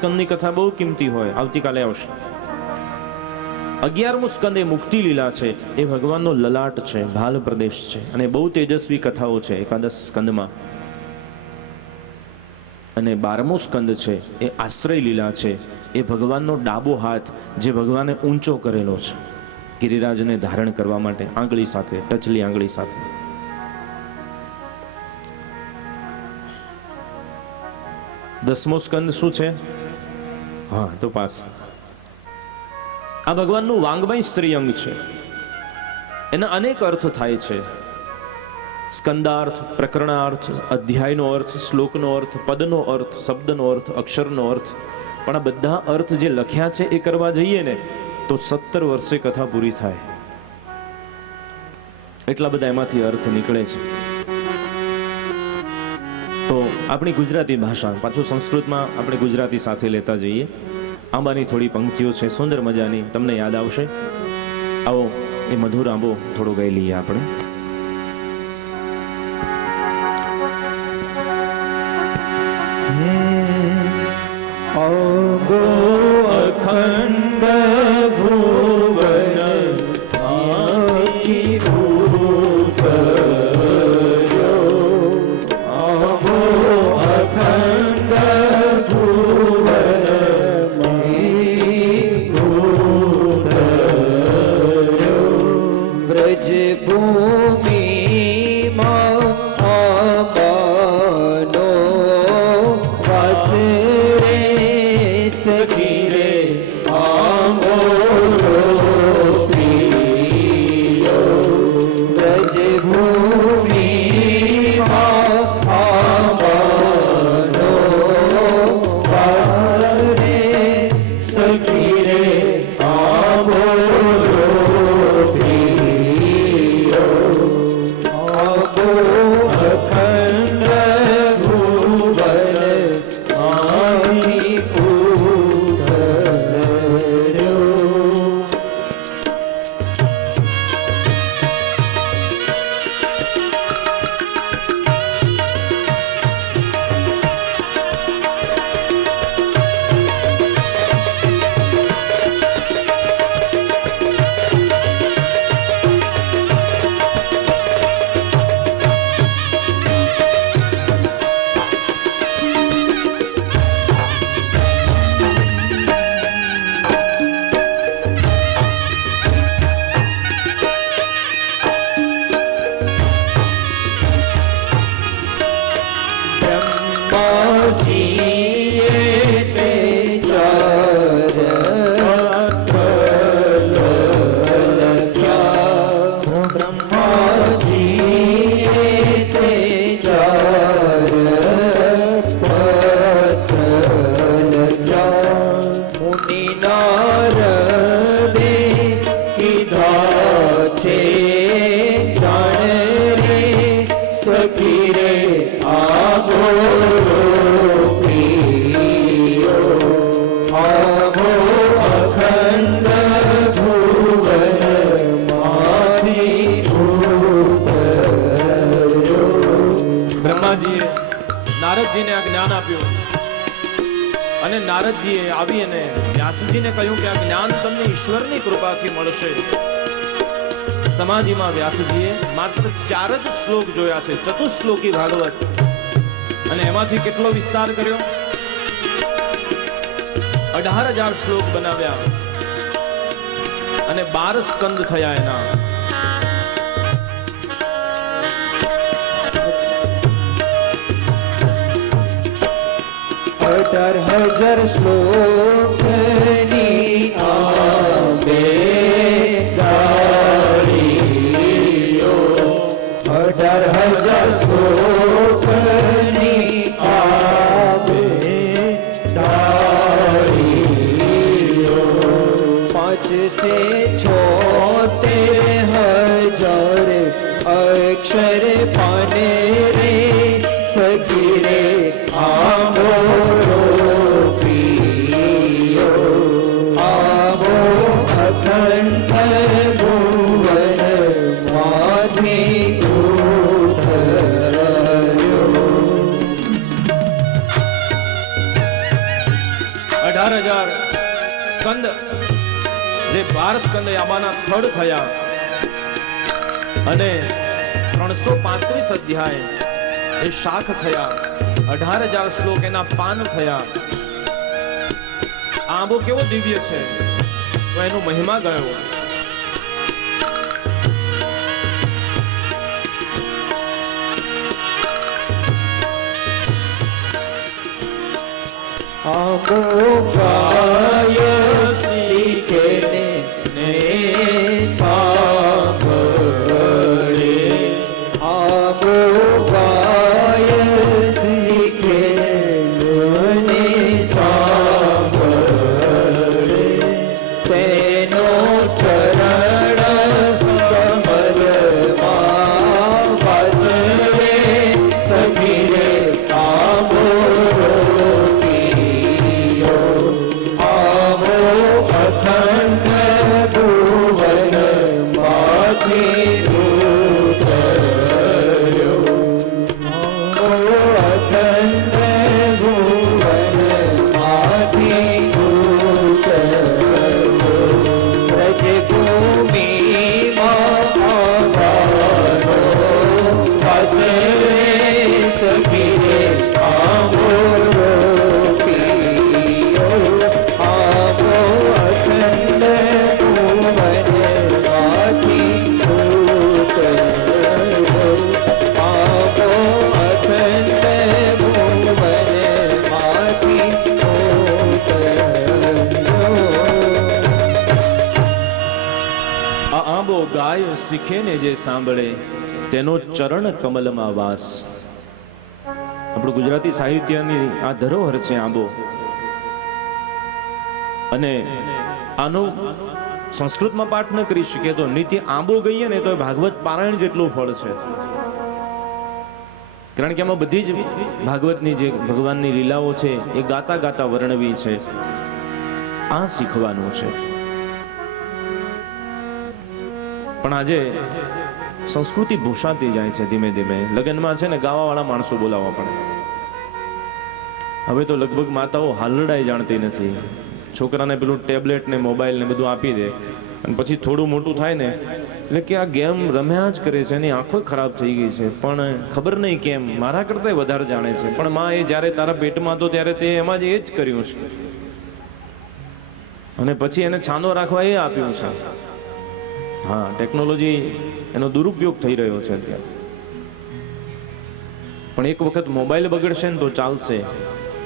સ્કંદની કથા બહુ કિંમતી હોય, આવતીકાલે આવશે. 11મું સ્કંદ એ મુક્તિ લીલા છે, એ ભગવાનનો લલાટ છે, ભાલ પ્રદેશ છે, અને બહુ તેજસ્વી કથાઓ છે એકાદશ સ્કંદમાં. અને 12મું સ્કંદ છે એ આશ્રય લીલા છે, એ ભગવાનનો ડાબો હાથ જે ભગવાને ઊંચો કરેલો છે ગિરિરાજને ધારણ કરવા માટે, આંગળી સાથે, ટચલી આંગળી સાથે. દસમો સ્કંદ શું છે? હા, તો પાસ. આ ભગવાનનું વાંગમય શ્રીઅંગ છે. એના અનેક અર્થ થાય છે. સ્કંદાર્થ, પ્રકરણાર્થ, અધ્યાયનો અર્થ, શ્લોકનો અર્થ, પદનો અર્થ, શબ્દનો અર્થ, અક્ષરનો અર્થ. પણ આ બધા અર્થ જે લખ્યા છે એ કરવા જઈએ ને તો 17 વર્ષે કથા પૂરી થાય. એટલા બધા એમાંથી અર્થ નીકળે છે. તો આપણી ગુજરાતી ભાષા, પાછું સંસ્કૃતમાં આપણે ગુજરાતી સાથે લેતા જઈએ. આંબાની થોડી પંક્તિઓ છે સુંદર મજાની, તમને યાદ આવશે. આવો એ મધુર આંબો થોડો ગાઈ લઈએ આપણે. આંબો અખંડ ભુવન આખી ઉતર્યો, આંબો અખંડ ભુવન ઉતર્યો, બ્રજ ભૂમિમાં આંબાનો વાસ રે સખી રે, આંબો પ્રિયો, બ્રજ ભૂમિમાં આંબાનો વાસ રે સખી રે, આંબો પ્રિયો, આંબો અખંડ ભુવન આખી ઉતર્યો. બ્રહ્માજીએ નારદજીને આ જ્ઞાન આપ્યું અને નારદજીએ આવી અને વ્યાસજીને કહ્યું કે આ જ્ઞાન તમને ઈશ્વરની કૃપાથી મળશે. સમાધિમાં વ્યાસજીએ માત્ર 4 જ શ્લોક જોયા છે, ચતુશ્લોકી ભાગવત, અને એમાંથી કેટલો વિસ્તાર કર્યો? 18,000 શ્લોક બનાવ્યા અને 12 સ્કંદ થયા એના. અઢાર હજાર શ્લોકની આંબે ડાળીઓ, 18,000 શ્લોકની આંબે ડાળીઓ, 576,000 અક્ષર પાને રે સખી રે, આંબો 18,000 સ્કંદ, જે 12 સ્કંદ આંબાના થડ થયા અને 335 અધ્યાય એ શાખ થયા, 18,000 શ્લોક એના પાન થયા. આંબો કેવો દિવ્ય છે, તો એનો મહિમા ગયો. આંબો ગાય શીખે ને સાંભળે, આંબો ગાય શીખે ને સાંભળે, તેનો ચરણ કમલમાં વાસરે સગીરે આંબો અખંડ ભુવન માંથી ઉતર્યો, અખંડ ભુવન માંથી ઉતર્યો, રજભૂમિમાં આવવાનો વાસરે સગીરે આંબો ગાય શીખે ને જે સાંભળે, તેનો ચરણ કમલમાં વાસ. આપણું ગુજરાતી સાહિત્યની આ ધરોહર છે આંબો, અને આનો સંસ્કૃતમાં પાઠ ન કરી શકીએ તો નિત્ય આંબો ગઈએ ને તો ભાગવત પારાયણ જેટલું ફળ છે. કારણ કે આમાં બધી જ ભાગવતની જે ભગવાનની લીલાઓ છે એ ગાતા ગાતા વર્ણવી છે. આ શીખવાનું છે. પણ આજે સંસ્કૃતિ ભૂસાતી જાય છે ધીમે ધીમે. લગ્નમાં છે ને ગાવાવાળા માણસો બોલાવવા પડે. હવે તો લગભગ માતાઓ હાલરડાઈ જાણતી નથી. છોકરાને પેલું ટેબ્લેટ ને મોબાઈલ ને બધું આપી દે અને પછી થોડું મોટું થાય ને એટલે કે આ ગેમ રમ્યા જ કરે છે, એની આંખો ખરાબ થઈ ગઈ છે, પણ ખબર નહીં કેમ મારા કરતા વધારે જાણે છે. પણ માં એ જ્યારે તારા પેટમાં હતો ત્યારે તે એમાં જ એ જ કર્યું છે, અને પછી એને છાનો રાખવા એ આપ્યું છે. હા, ટેકનોલોજી એનો દુરુપયોગ થઈ રહ્યો છે અત્યારે. પણ એક વખત મોબાઈલ બગડશે ને તો ચાલશે,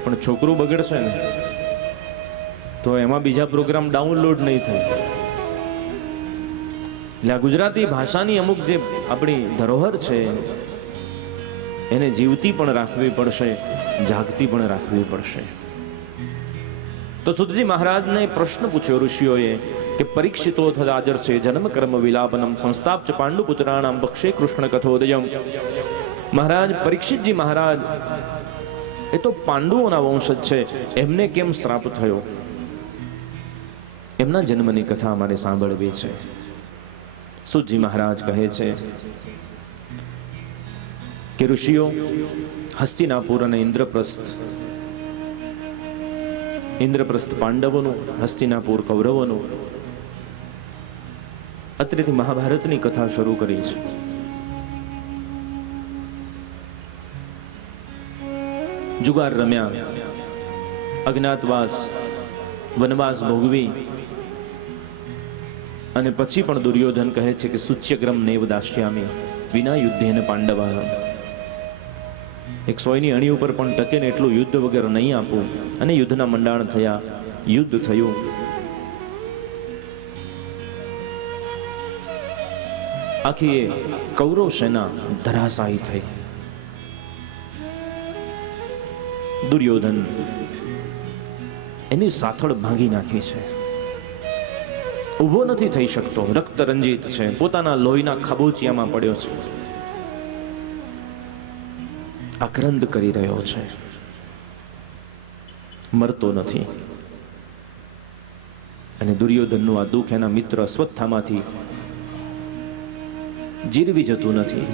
પણ છોકરું બગડશે ને તો એમાં બીજા પ્રોગ્રામ ડાઉનલોડ નહીં થાય. એટલે આ ગુજરાતી ભાષાની અમુક જે આપણી ધરોહર છે એને જીવતી પણ રાખવી પડશે, જાગતી પણ રાખવી પડશે. તો સુતજી મહારાજને પ્રશ્ન પૂછ્યો ઋષિઓએ કે પરીક્ષિતો થદાજર છે જન્મ કર્મ વિલાપનમ સંસ્થાપ્ચ પાંડુપુત્રાણામ પક્ષે કૃષ્ણ કથોદયમ. મહારાજ પરીક્ષિતજી મહારાજ એ તો પાંડુઓના વંશજ છે, એમને કેમ શ્રાપ થયો? એમના જન્મની કથા અમારે સાંભળવી છે. સુતજી મહારાજ કહે છે કે ઋષિઓ, હસ્તિનાપુર અને ઇન્દ્રપ્રસ્થ પાંડવોનું, હસ્તિનાપુર કૌરવોનું. અત્રેથી મહાભારતની કથા શરૂ કરી છે. જુગાર રમ્યા, અજ્ઞાતવાસ, વનવાસ ભોગવી, અને પછી પણ દુર્યોધન કહે છે કે સુચ્યગ્રમ નેવ દાસ્યામી વિના યુદ્ધેન પાંડવા. 100ની અણી ઉપર પણ ટકે ને એટલું યુદ્ધ વગર નહીં આપવું. અને યુદ્ધના મંડાણ થયા, યુદ્ધ થયું. આખી એ કૌરવ સેના ધરાશાયી થઈ. દુર્યોધન એની સાથળ ભાંગી નાખી છે, ઊભો નથી થઈ શકતો, રક્ત રંજિત છે, પોતાના લોહીના ખાબોચિયામાં પડ્યો છે, આક્રંદ કરી રહ્યો છે, મરતો નથી. અને દુર્યોધનનું આ દુઃખ એના મિત્ર અશ્વત્થામાથી જીરવી જતું નથી.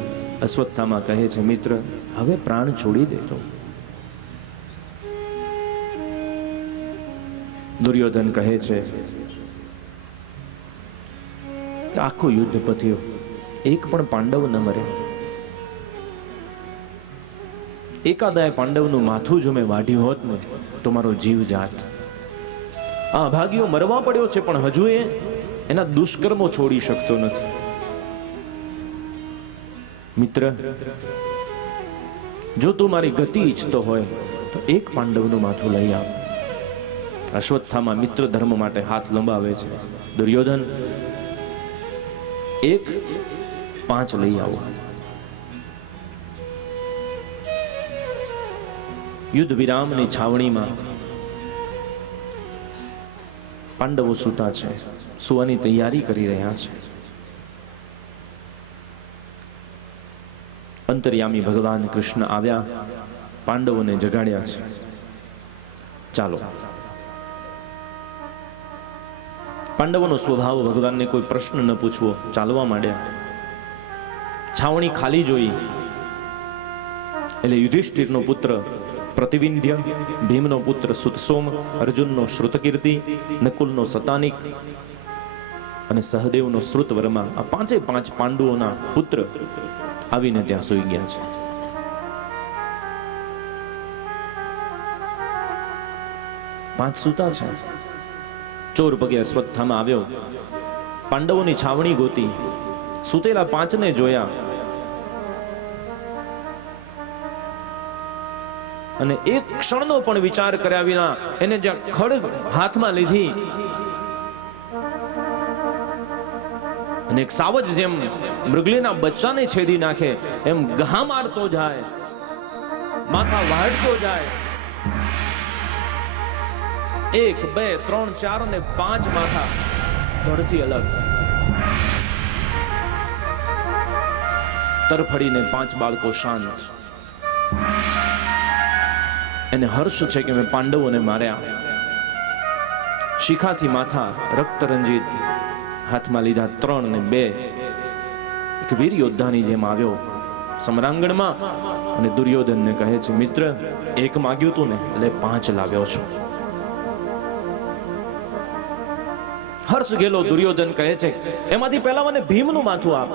અશ્વત્થામા કહે છે, મિત્ર હવે પ્રાણ છોડી દેતો. દુર્યોધન કહે છે કે આખું યુદ્ધ પત્યું, એક પણ પાંડવ ન મર્યો. એકાદાય પાંડવનું માથું જો મેં વાઢ્યું હોત ને તો મારો જીવ જાત. આ અભાગીઓ મરવા પડ્યો છે પણ હજુ એ એના દુષ્કર્મો છોડી શકતો નથી. મિત્ર, જો તું મારી ગતિ ઈચ્છતો હોય તો એક પાંડવનું માથું લઈ આવ. અશ્વત્થામા મિત્ર ધર્મ માટે હાથ લંબાવે છે. દુર્યોધન, 1, 5 લઈ આવો. યુદ્ધ વિરામની છાવણીમાં પાંડવો સૂતા છે, સુવાની તૈયારી કરી રહ્યા છે. અંતર્યામી ભગવાન કૃષ્ણ આવ્યા, પાંડવોને જગાડ્યા છે. ચાલો. પાંડવોનો સ્વભાવ ભગવાનને કોઈ પ્રશ્ન ન પૂછવો, ચાલવા માંડ્યા. છાવણી ખાલી જોઈ એટલે યુધિષ્ઠિરનો પુત્ર પ્રતિવિંધ્ય, ભીમનો પુત્ર સુતસોમ, અર્જુનનો શ્રુતકીર્તિ, નકુલનો સતાનિક અને સહદેવનો શ્રુતવર્મા, આ 5 પાંડવોના પુત્ર આવીને ત્યાં સૂઈ ગયા છે. પાંચ સૂતા છે. ચોર પગે અશ્વત્થામા આવ્યો, પાંડવોની છાવણી ગોતી, સૂતેલા 5ને જોયા અને એક ક્ષણનો પણ વિચાર કર્યા વિના એને જ્યાં ખડગ હાથમાં લીધી અને એક સાવજ જેમ મૃગલીના બચ્ચાને છેદી નાખે એમ ગહા મારતો જાય, માથા વાળતો જાય. 1, 2, 3, 4 અને 5 માથા ધડથી અલગ. તરફડીને 5 બાળકો શાંત. એને હર્ષ છે કે મેં પાંડવોને માર્યા. શિખાથી માથા રક્તરંજિત, હાથમાં લીધા 3 અને 2. એક વીર યોદ્ધાની જેમ આવ્યો સમરાંગણમાં અને દુર્યોધનને કહે છે, મિત્ર, 1 માંગ્યું તું ને એટલે 5 લાવ્યો છું. હર્ષ ગેલો દુર્યોધન કહે છે, એમાંથી પહેલા મને ભીમનું માથું આપ.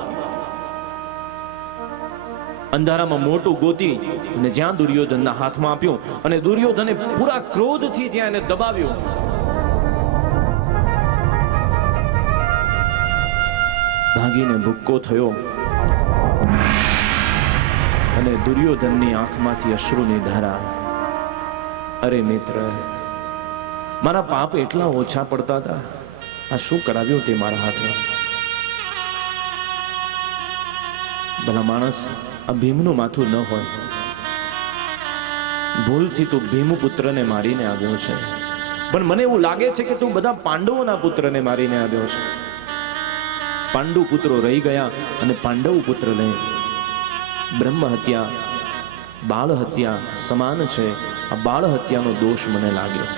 અંધારામાં મોટું ગોતી અને જ્યાં દુર્યોધનના હાથમાં આપ્યું અને દુર્યોધને પૂરા ક્રોધથી જ્યાં એને દબાવ્યું, ભાગીને ભૂક્કો થયો અને દુર્યોધનની આંખમાંથી અશ્રુની ધારા. અરે મિત્ર, મારા પાપ એટલા ઓછા પડતા હતા, આ શું કરાવ્યું તે મારા હાથે. ભલા માણસ, આ ભીમનું માથું ન હોય, ભૂલથી તું ભીમ પુત્રને મારીને આવ્યો છે, પણ મને એવું લાગે છે કે તું બધા પાંડવોના પુત્રને મારીને આવ્યો છે. પાંડુ પુત્રો રહી ગયા અને પાંડવ પુત્રને બ્રહ્મ હત્યા, બાળ હત્યા સમાન છે. આ બાળ હત્યાનો દોષ મને લાગ્યો.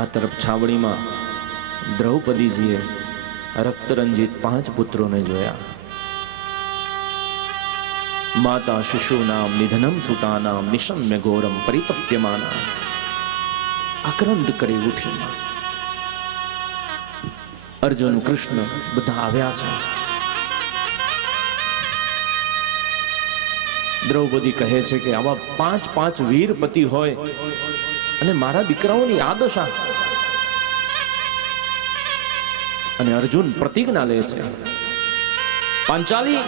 આ તરફ છાવણીમાં દ્રૌપદીજીએ રક્તરંજિત 5 પુત્રોને જોયા. માતા શિશુનામ નિધનમ સુતાનામ નિશમ્ય ઘોરમ પરિતપ્યમાના. આક્રંદ કરી ઉઠી. અર્જુન, કૃષ્ણ બધા આવ્યા છે. દ્રૌપદી કહે છે કે આવા 5 વીર પતિ હોય અને મારા દીકરાઓની આ દશા. અને અર્જુન પ્રતિજ્ઞા લે છે, પાંચાલી,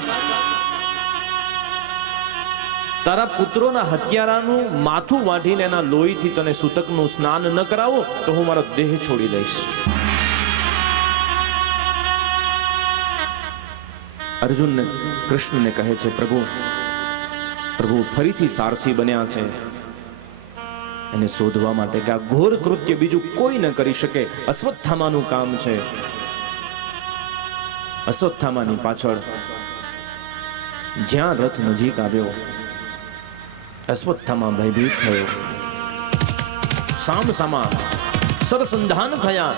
તારા પુત્રોના હત્યારાનું માથું વાઢીને એના લોહીથી તને સૂતકનું સ્નાન ન કરાવો તો હું મારો દેહ છોડી દઈશ. અર્જુન કૃષ્ણને કહે છે, પ્રભુ ફરીથી સારથી બન્યા છે એને શોધવા માટે કે આ ઘોર કૃત્ય બીજું કોઈ ન કરી શકે. અશ્વત્થામાનું કામ છે. અશ્વત્થામાની પાછળ જ્યાં રથ નજીક આવ્યો, અશ્વત્થામા ભયભીત થયો. સામસામા સરસંધાન થયા.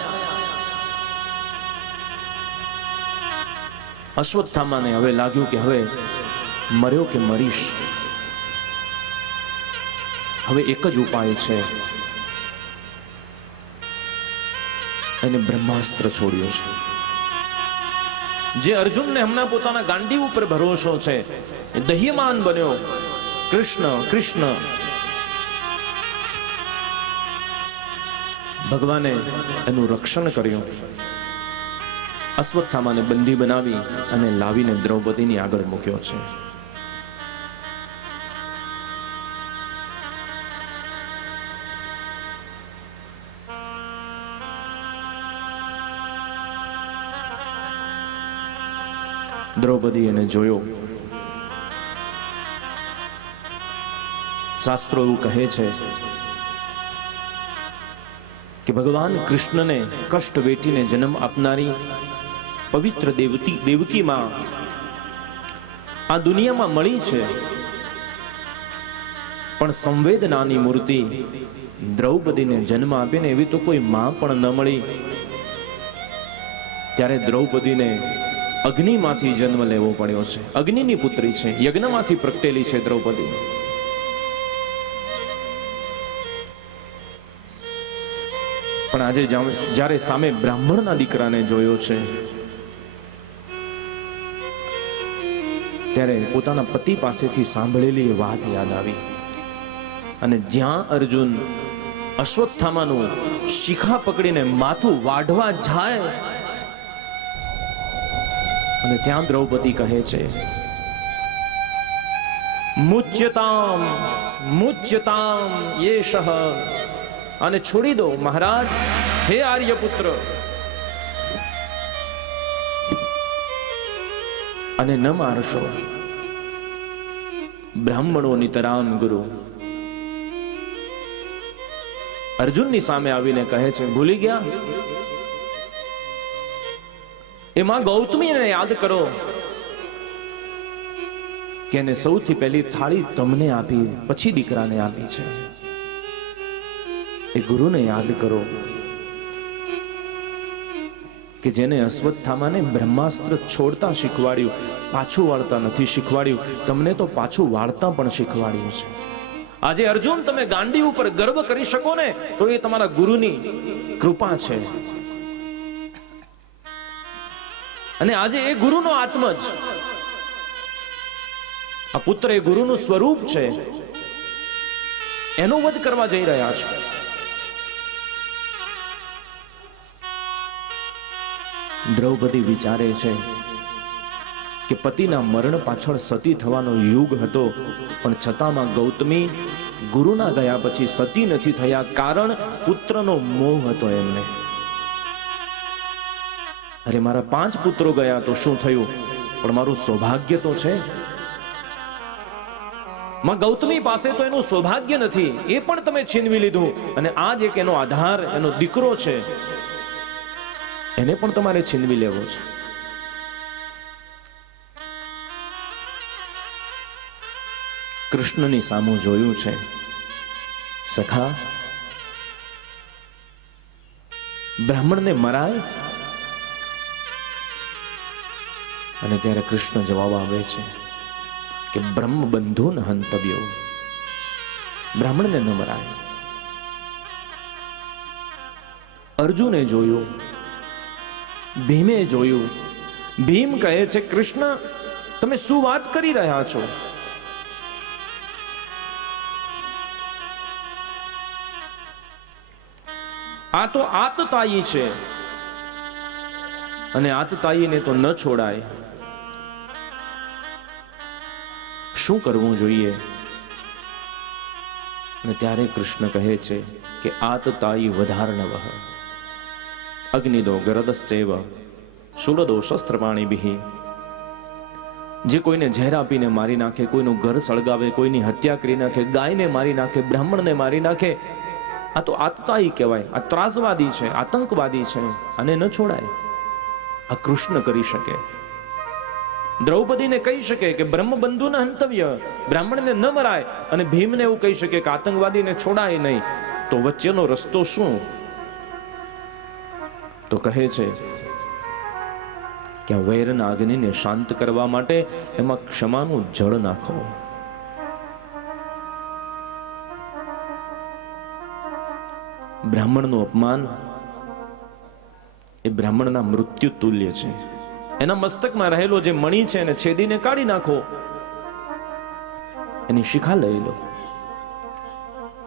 અશ્વત્થામાને હવે લાગ્યું કે હવે મર્યો કે મરીશ. હવે એક જ ઉપાય છે, એને બ્રહ્માસ્ત્ર છોડ્યું છે. જે અર્જુનને હમણાં પોતાના ગાંડી ઉપર ભરોસો છે, એ દહ્યમાન બન્યો. કૃષ્ણ કૃષ્ણ ભગવાને એનું રક્ષણ કર્યું. અશ્વત્થામાને બંદી બનાવી અને લાવીને દ્રૌપદીની આગળ મૂક્યો છે. દ્રૌપદી એને જોયો. શાસ્ત્રો એવું કહે છે કે ભગવાન કૃષ્ણને કષ્ટ વેઠીને જન્મ આપનારી પવિત્ર દેવકી માં આ દુનિયામાં મળી છે, પણ સંવેદનાની મૂર્તિ દ્રૌપદીને જન્મ આપીને એવી તો કોઈ માં પણ ન મળી. ત્યારે દ્રૌપદીને અગ્નિમાંથી જન્મ લેવો પડ્યો છે. અગ્નિની પુત્રી છે, યજ્ઞમાંથી પ્રગટેલી છે દ્રૌપદી. પણ આજે જ્યારે સામે બ્રાહ્મણના દીકરાને જોયો છે, ત્યારે પોતાના પતિ પાસેથી સાંભળેલી વાત યાદ આવી. અને જ્યાં અર્જુન અશ્વત્થામાનું શિખા પકડીને માથું વાઢવા જાય અને ત્યાં દ્રૌપદી કહે છે, મુચ્યતામ મુચ્યતામ યેષઃ, અને છોડી દો મહારાજ, હે આર્યપુત્ર. અને ન મારશો. બ્રાહ્મણો નિતરામ ગુરુ. અર્જુનની સામે આવીને કહે છે, ભૂલી ગયા? એમાં ગૌતમીને યાદ કરો કે એને સૌથી પહેલી થાળી તમને આપી, પછી દીકરાને આપી છે. એ ગુરુને યાદ કરો કે જેને અશ્વત્થામાને બ્રહ્માસ્ત્ર છોડતા શીખવાડ્યું, પાછું વાળતા નથી શીખવાડ્યું, તમને તો પાછું વાળતા પણ શીખવાડ્યું છે. આજે અર્જુન તમે ગાંડી ઉપર ગર્વ કરી શકો ને, તો એ તમારા ગુરુની કૃપા છે. અને આજે એ ગુરુનો આત્મા જ, આ પુત્ર એ ગુરુનું સ્વરૂપ છે, એનો વધ કરવા જઈ રહ્યા છો. દ્રૌપદી વિચારે છે કે પતિના મરણ પાછળ સતી થવાનો યુગ હતો, પણ છતાંમાં ગૌતમી ગુરુના ગયા પછી સતી નથી થયા, કારણ પુત્રનો મોહ હતો એમને. અરે મારા 5 પુત્રો ગયા તો શું થયું, પણ મારું સૌભાગ્ય તો છે. માં ગૌતમી પાસે તો એનું સૌભાગ્ય નથી, એ પણ તમે છીનવી લીધું. અને આજ એક એનો આધાર, એનો દીકરો છે, એને પણ તમારે છીનવી લેવો છે. કૃષ્ણની સામું જોયું છે, સખા બ્રાહ્મણને મરાય? અને ત્યારે કૃષ્ણ જવાબ આવે છે કે બ્રહ્મ બંધુ ન હંતવ્યો, બ્રાહ્મણને ન મરાય. અર્જુને જોયું, ભીમે જોયું. ભીમ કહે છે, કૃષ્ણ તમે શું વાત કરી રહ્યા છો? આ તો આતતાયી છે, અને આતતાયીને તો ન છોડાય. શું કરવું જોઈએ? અને ત્યારે કૃષ્ણ કહે છે કે આતતાયી વધાર્ણવ અગ્નિદો ગરદશ્ચૈવ શૂલદો શસ્ત્રપાણીભિઃ. જે કોઈને ઝેર આપીને મારી નાખે, કોઈનું ઘર સળગાવે, કોઈની હત્યા કરી નાખે, ગાયને મારી નાખે, બ્રાહ્મણને મારી નાખે, આ તો આતતાયી કહેવાય. આ ત્રાસવાદી છે, આતંકવાદી છે, આને ન છોડાય. આ કૃષ્ણ કરી શકે. દ્રૌપદીને કહી શકે કે બ્રહ્મબંધુ ન હંતવ્ય, બ્રાહ્મણને ન મરાય, અને ભીમને એવું કહી શકે કે આતંકવાદીને છોડાય નહીં. તો વચ્ચેનો રસ્તો શું? તો કહે છે કે વૈરના અગ્નિને શાંત કરવા માટે એમાં ક્ષમાનું જળ નાખો. બ્રાહ્મણનું અપમાન એ બ્રાહ્મણના મૃત્યુ તુલ્ય છે. એના મસ્તકમાં રહેલો જે મણિ છે એને છેદીને કાઢી નાખો, એની શિખા લઈ લો,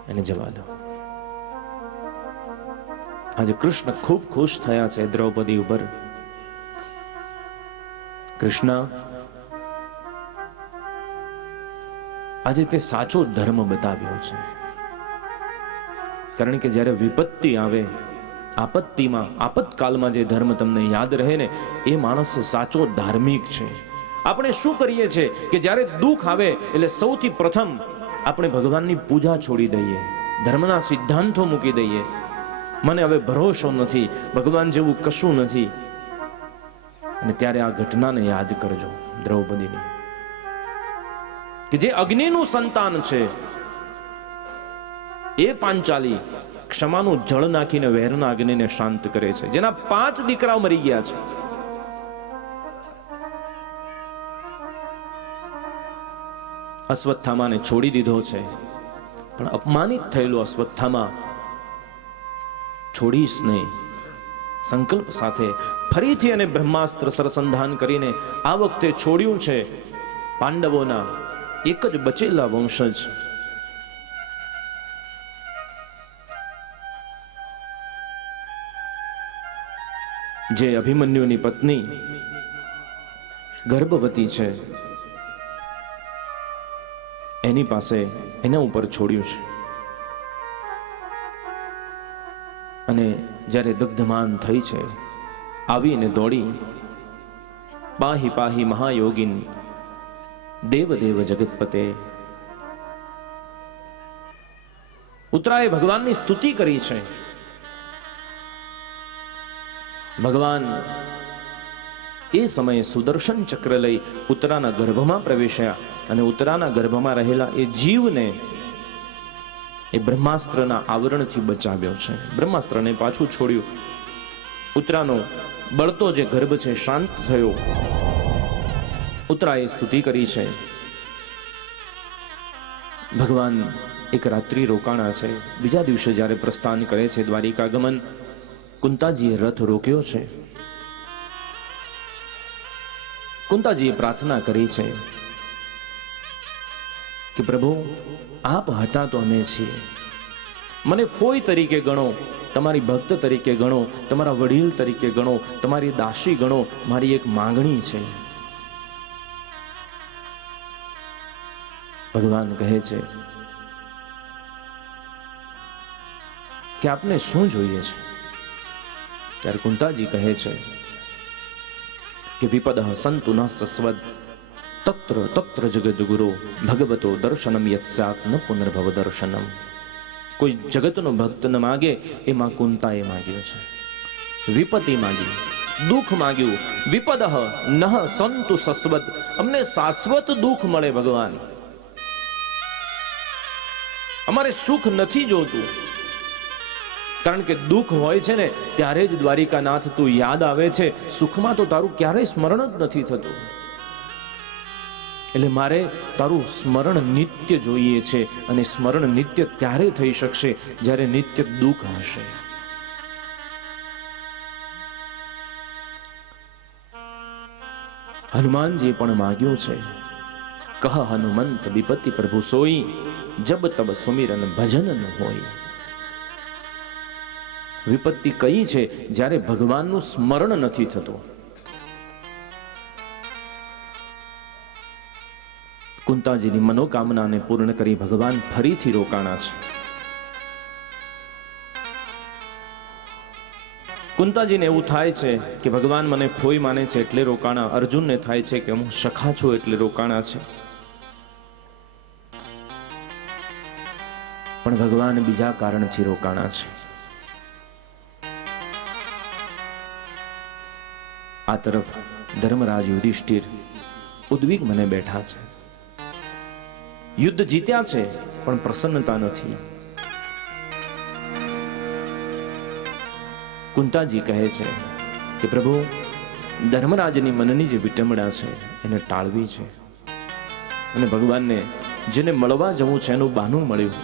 એને જવા દો. આજે કૃષ્ણ ખૂબ ખુશ થયા છે દ્રૌપદી ઉપર. કૃષ્ણ આજે તે સાચો ધર્મ બતાવ્યો છે. કારણ કે જ્યારે વિપત્તિ આવે, આપત્તિમાં, આપતકાલમાં જે ધર્મ તમને યાદ રહે ને, એ માણસ સાચો ધાર્મિક છે. આપણે શું કરીએ છીએ કે જ્યારે દુઃખ આવે એટલે સૌથી પ્રથમ આપણે ભગવાનની પૂજા છોડી દઈએ, ધર્મના સિદ્ધાંતો મૂકી દઈએ. મને હવે ભરોસો નથી, ભગવાન જેવું કશું નથી. અને ત્યારે આ ઘટનાને યાદ કરજો, દ્રૌપદીની, કે જે અગ્નિનું સંતાન છે એ પાંચાલી ક્ષમાનું જળ નાખીને વહેરના અગ્નિને શાંત કરે છે, જેના 5 દીકરાઓ મરી ગયા છે. અશ્વત્થામાને છોડી દીધો છે, પણ અપમાનિત થયેલો અશ્વત્થામા છોડીશ નહીં. સંકલ્પ સાથે ફરીથી એને બ્રહ્માસ્ત્ર સરસંધાન કરીને આ વખતે છોડ્યું છે પાંડવોના એક જ બચેલા વંશજ જે અભિમન્યુની પત્ની ગર્ભવતી છે, એની પાસે એના ઉપર છોડ્યું છે. અને જ્યારે દગ્ધમાન થઈ છે, આવીને દોડી, પાહી પાહી મહાયોગીન દેવ દેવ જગતપતે. ઉત્તરાએ ભગવાનની સ્તુતિ કરી છે. ભગવાન એ સમયે સુદર્શન ચક્ર લઈ ઉત્તરાના ગર્ભમાં પ્રવેશ્યા અને ઉત્તરાના ગર્ભમાં રહેલા એ જીવને એ બ્રહ્માસ્ત્રના આવરણથી બચાવ્યો છે. બ્રહ્માસ્ત્રને પાછું છોડ્યું. ઉત્તરાનો બળતો જે ગર્ભ છે શાંત થયો. ઉત્તરાએ સ્તુતિ કરી છે. ભગવાન એક રાત્રિ રોકાણા છે. બીજા દિવસે જ્યારે પ્રસ્થાન કરે છે દ્વારિકા ગમન, કુંતાજીએ રથ રોક્યો છે. કુંતાજીએ પ્રાર્થના કરી છે કે પ્રભુ, આપ હતા તો અમે છીએ, મને ફોઈ તરીકે ગણો, તમારી ભક્ત તરીકે ગણો, તમારા વડીલ તરીકે ગણો, તમારી દાસી ગણો. મારી એક માંગણી છે. ભગવાન કહે છે કે આપને શું જોઈએ છે? ત્યારે કુંતાજી કહે છે કે વિપદઃ સંતુ ન સસ્વદ તત્ર તત્ર જગદગુરો ભગવતો દર્શનમ યત્સ્યાત ન પુનર્ભવ દર્શનમ. કોઈ જગતનો ભક્ત ન માગે, એમાં કુંતાએ માગ્યો છે. વિપત્તિ માગી, દુઃખ માગ્યું. વિપદઃ નઃ સંતુ સસ્વદ, અમને શાશ્વત દુઃખ મળે ભગવાન, અમારે સુખ નથી જોતું. કારણ કે દુઃખ હોય છે ને ત્યારે જ દ્વારિકાનાથ તું યાદ આવે છે, સુખમાં તો તારું ક્યારેય સ્મરણ જ નથી થતું. એટલે મારે તારું સ્મરણ નિત્ય જોઈએ છે, અને સ્મરણ નિત્ય ત્યારે થઈ શકશે જ્યારે નિત્ય દુઃખ હશે. હનુમાનજી પણ માગ્યું છે, કહ હનુમંત વિપત્તિ પ્રભુ સોઈ, જબ તબ સુમિરન ભજન ન હોય. વિપત્તિ કઈ છે? જ્યારે ભગવાનનું સ્મરણ નથી થતું. કુંતાજીની મનોકામનાને પૂર્ણ કરી ભગવાન ફરીથી રોકાણા છે. કુંતાજીને એવું થાય છે કે ભગવાન મને ફોઈ માને છે એટલે રોકાણા. અર્જુનને થાય છે કે હું સખા છું એટલે રોકાણા છે. પણ ભગવાન બીજા કારણથી રોકાણા છે. આ તરફ ધર્મરાજ યુધિષ્ઠિર ઉદ્વિગ્ન મને બેઠા છે. યુદ્ધ જીત્યા છે પણ પ્રસન્નતા નથી. કુંતાજી કહે છે કે પ્રભુ, ધર્મરાજની મનની જે વિટંબણા છે એને ટાળવી છે, અને ભગવાનને જેને મળવા જવું છે એનું બહાનું મળ્યું.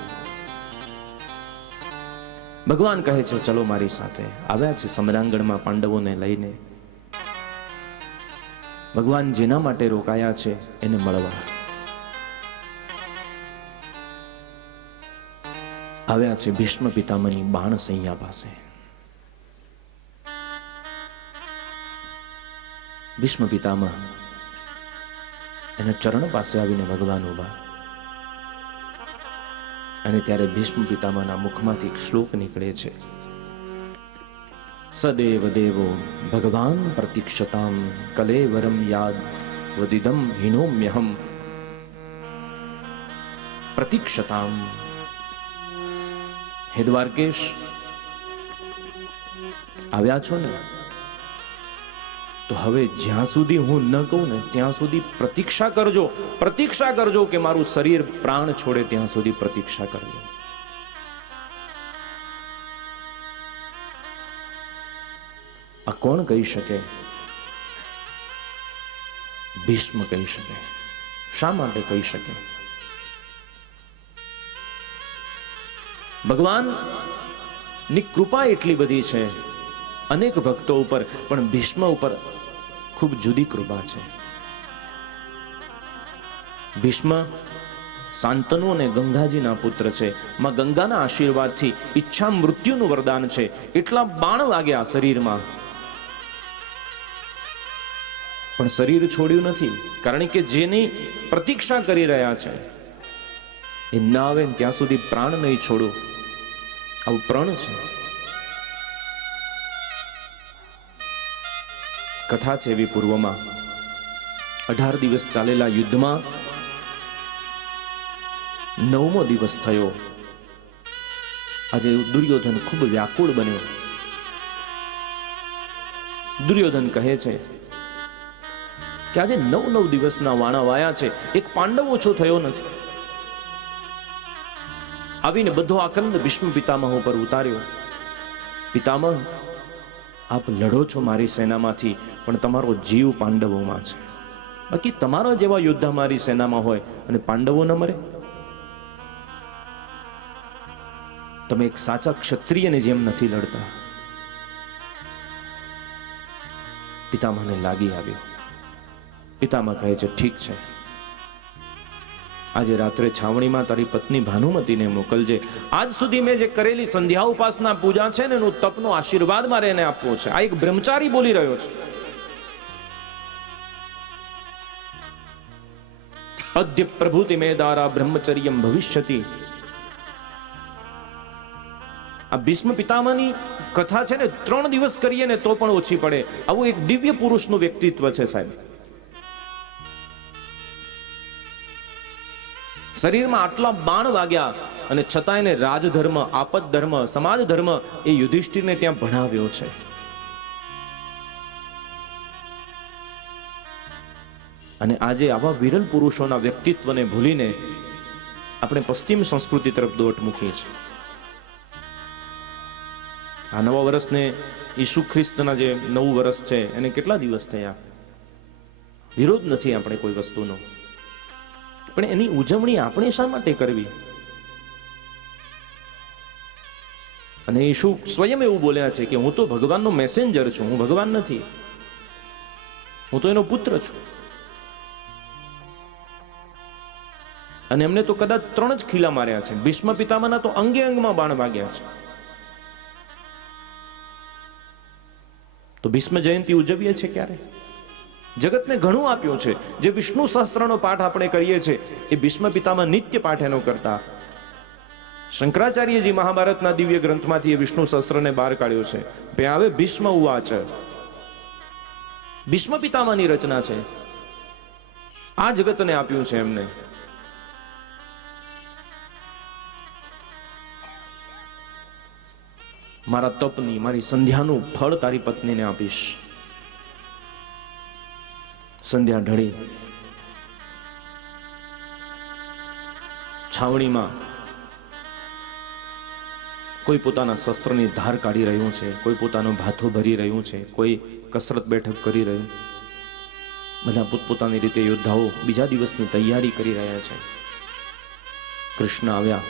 ભગવાન કહે છે ચલો મારી સાથે. આવ્યા છે સમરાંગણમાં પાંડવોને લઈને. ભગવાન જેના માટે રોકાયા છે એને મળવા આવ્યા છે ભીષ્મ પિતામહની બાણ સૈયા પાસે. ભીષ્મ પિતામહ એના ચરણ પાસે આવીને ભગવાન ઉભા. અને ત્યારે ભીષ્મ પિતામહના મુખમાંથી એક શ્લોક નીકળે છે. સદેવ દેવો ભગવાન પ્રતીક્ષતામ કલેવરમ યાદ વદિદમ હિનોમ્યહમ પ્રતીક્ષતામ. હે દ્વારકેશ, આવ્યા છો ને, તો હવે જ્યાં સુધી હું ન કહું ને ત્યાં સુધી પ્રતીક્ષા કરજો. પ્રતીક્ષા કરજો કે મારું શરીર પ્રાણ છોડે ત્યાં સુધી પ્રતીક્ષા કરજો. આ કોણ કહી શકે? ભીષ્મ કહી શકે. શા માટે કહી શકે? ભગવાન ની કૃપા એટલી બધી છે અનેક ભક્તો ઉપર, પણ ભીષ્મ ઉપર ખૂબ જુદી કૃપા છે. ભીષ્મ શાંતનુ અને ગંગાજીના પુત્ર છે. માં ગંગાના આશીર્વાદથી ઈચ્છા મૃત્યુનું વરદાન છે. એટલા બાણ વાગ્યા શરીરમાં, પણ શરીર છોડ્યું નથી. કારણ કે જેની પ્રતીક્ષા કરી રહ્યા છે એ ના આવે ત્યાં સુધી પ્રાણ નહીં છોડું, આવું પ્રણ છે. કથા છે એવી પૂર્વમાં 18 દિવસ ચાલેલા યુદ્ધમાં 9મો દિવસ થયો. આજે દુર્યોધન ખૂબ વ્યાકુળ બન્યો. દુર્યોધન કહે છે કે આજે 9 દિવસના વાણા વાયા છે, એક પાંડવ ઓછો થયો નથી. આવીને બધો આકંદ ભીષ્મ પિતામહ ઉપર ઉતાર્યો. પિતામહ, આપ લડો છો મારી સેનામાંથી, પણ તમારો જીવ પાંડવોમાં છે. બાકી તમારા જેવા યોદ્ધા મારી સેનામાં હોય અને પાંડવો ન મરે? તમે એક સાચા ક્ષત્રિયને જેમ નથી લડતા. પિતામહને લાગી આવ્યો. પિતામહ કહે છે ઠીક છે, આજે રાત્રે છાવણીમાં તારી પત્ની ભાનુમતીને મોકલજે. આજ સુધી મેં જે કરેલી સંધ્યા ઉપાસના પૂજા છે ને એનું તપનો આશીર્વાદ મારે એને આપવો છે. આ એક બ્રહ્મચારી બોલી રહ્યો છે. અદ્ય પ્રભુતિ મે દારા બ્રહ્મચર્યમ ભવિષ્યતિ. આ ભીષ્મ પિતામહની કથા છે ને 3 દિવસ કરીએ ને તો પણ ઓછી પડે. આવું એક દિવ્ય પુરુષનું વ્યક્તિત્વ છે સાહેબ. શરીરમાં આટલા બાણ વાગ્યા અને છતાં એને રાજધર્મ, આપદ ધર્મ, સમાજ ધર્મ એ યુધિષ્ઠિરને ત્યાં ભણાવ્યો છે. અને આજે આવા વિરલ પુરુષોના વ્યક્તિત્વને ભૂલીને આપણે પશ્ચિમ સંસ્કૃતિ તરફ દોટ મૂકીએ છીએ. આ નવા વર્ષને ઈસુ ખ્રિસ્તના જે નવું વર્ષ છે એને કેટલા દિવસ થયા? વિરોધ નથી આપણે કોઈ વસ્તુનો, પણ એની ઉજવણી આપણે શા માટે કરવી? અને ઈસુ સ્વયં એવું બોલ્યા છે કે હું તો ભગવાનનો મેસેન્જર છું, હું ભગવાન નથી, હું તો એનો પુત્ર છું. અને એમને તો કદાચ 3 જ ખીલા માર્યા છે. ભીષ્મ પિતામહના તો અંગે અંગમાં બાણ વાગ્યા છે. તો ભીષ્મ જયંતિ ઉજવીએ છીએ ક્યારે? જગતને ઘણું આપ્યું છે. જે વિષ્ણુ સહસ્ત્રનો પાઠ આપણે કરીએ છીએ એ ભીષ્મ પિતામહ નિત્ય પાઠ એનો કરતા. શંકરાચાર્યજી મહાભારતના દિવ્ય ગ્રંથમાંથી એ વિષ્ણુ સહસ્ત્રને બહાર કાઢ્યો છે. હવે ભીષ્મ ઉવાચ, ભીષ્મ પિતામહની રચના છે. આ જગતને આપ્યું છે એમને. મારા તપની, મારી સંધ્યાનું ફળ તારી પત્નીને આપીશ. સંધ્યા ઢળી છાવણીમાં કોઈ પોતાના શસ્ત્રની ધાર કાઢી રહ્યું છે, કોઈ પોતાનો ભાથો ભરી રહ્યું છે, કોઈ કસરત બેઠક કરી રહ્યું. બધા પોતપોતાની રીતે યોદ્ધાઓ બીજા દિવસની તૈયારી કરી રહ્યા છે. કૃષ્ણ આવ્યા.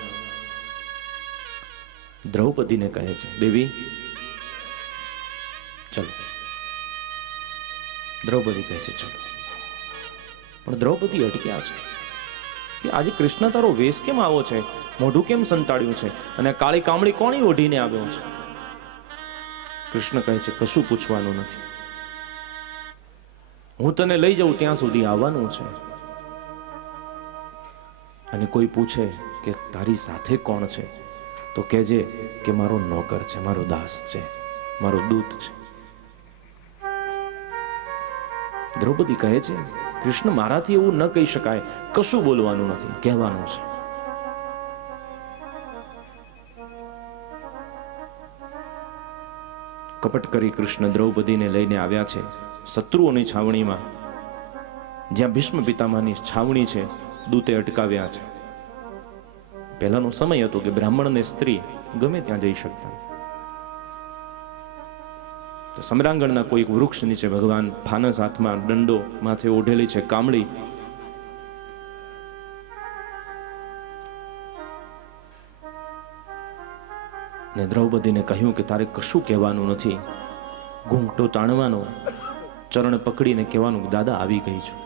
દ્રૌપદીને કહે છે, દેવી ચલો. દ્રૌપદી કહે છે ચલો. પણ દ્રૌપદી અટક્યા છે કે આજે કૃષ્ણ તારો વેશ કેમ આવો છે, મોઢું કેમ સંતાડ્યું છે, અને કાળી કામળી કોણી ઓઢીને આવ્યો છે? કૃષ્ણ કહે છે કશું પૂછવાનું નથી, હું તને લઈ જાઉં ત્યાં સુધી આવવાનું છે. અને કોઈ પૂછે કે તારી સાથે કોણ છે, તો કહેજે કે મારો નોકર છે, મારો દાસ છે, મારો દૂત છે. દ્રૌપદી કહે છે કૃષ્ણ મારાથી એવું ન કહી શકાય, કશું બોલવાનું નથી, કહેવાનું છે. કપટ કરી કૃષ્ણ દ્રૌપદીને લઈને આવ્યા છે શત્રુઓની છાવણીમાં. જ્યાં ભીષ્મ પિતામહની છાવણી છે, દૂતે અટકાવ્યા છે. પહેલાનો સમય હતો કે બ્રાહ્મણ ને સ્ત્રી ગમે ત્યાં જઈ શકતા. તો સમરાંગણના કોઈ વૃક્ષ નીચે ભગવાન ફાનસ હાથમાં, દંડો માથે ઓઢેલી છે કામળી. ને દ્રૌપદીને કહ્યું કે તારે કશું કહેવાનું નથી, ઘૂંઘટો તાણવાનો, ચરણ પકડીને કહેવાનું કે દાદા આવી ગઈ છું,